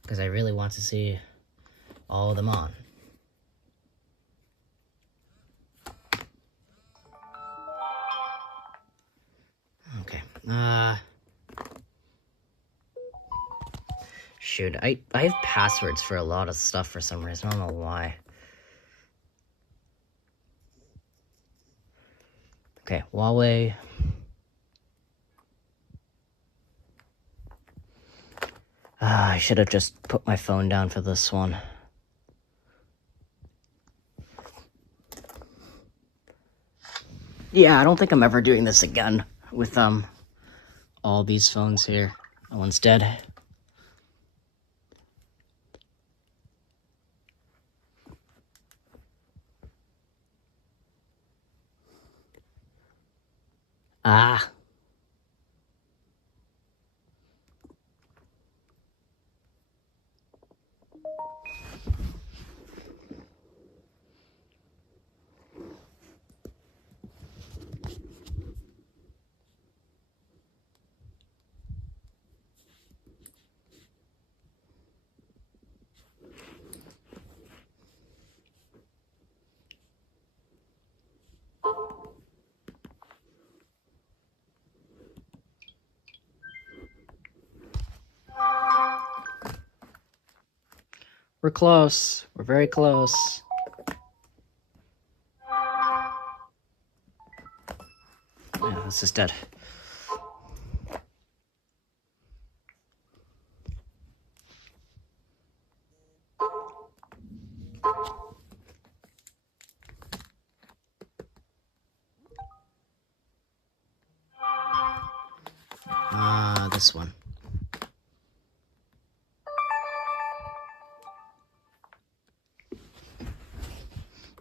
Because I really want to see all of them on. Okay. Shoot, I have passwords for a lot of stuff for some reason. I don't know why. Okay, Huawei. I should have just put my phone down for this one. Yeah, I don't think I'm ever doing this again with all these phones here. That one's dead. Ah. We're close. We're very close. Yeah, this is dead. This one.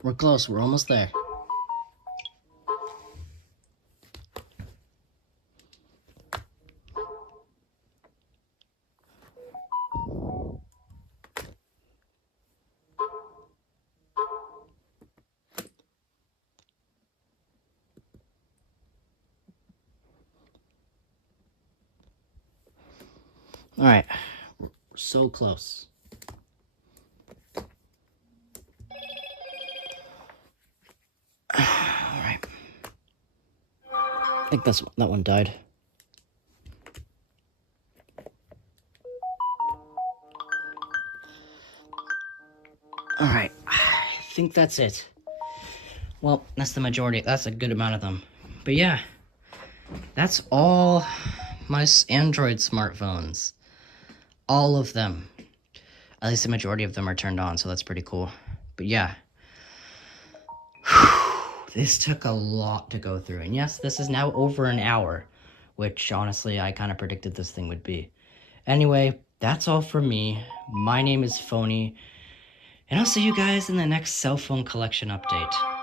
We're close. We're almost there. All right. We're so close. All right. I think that one died. All right. I think that's it. Well, that's the majority. That's a good amount of them. But yeah, that's all my Android smartphones. All of them. At least the majority of them are turned on, so that's pretty cool. But yeah. This took a lot to go through. And yes, this is now over an hour, which honestly I kind of predicted this thing would be. Anyway, that's all for me. My name is Phony, and I'll see you guys in the next cell phone collection update.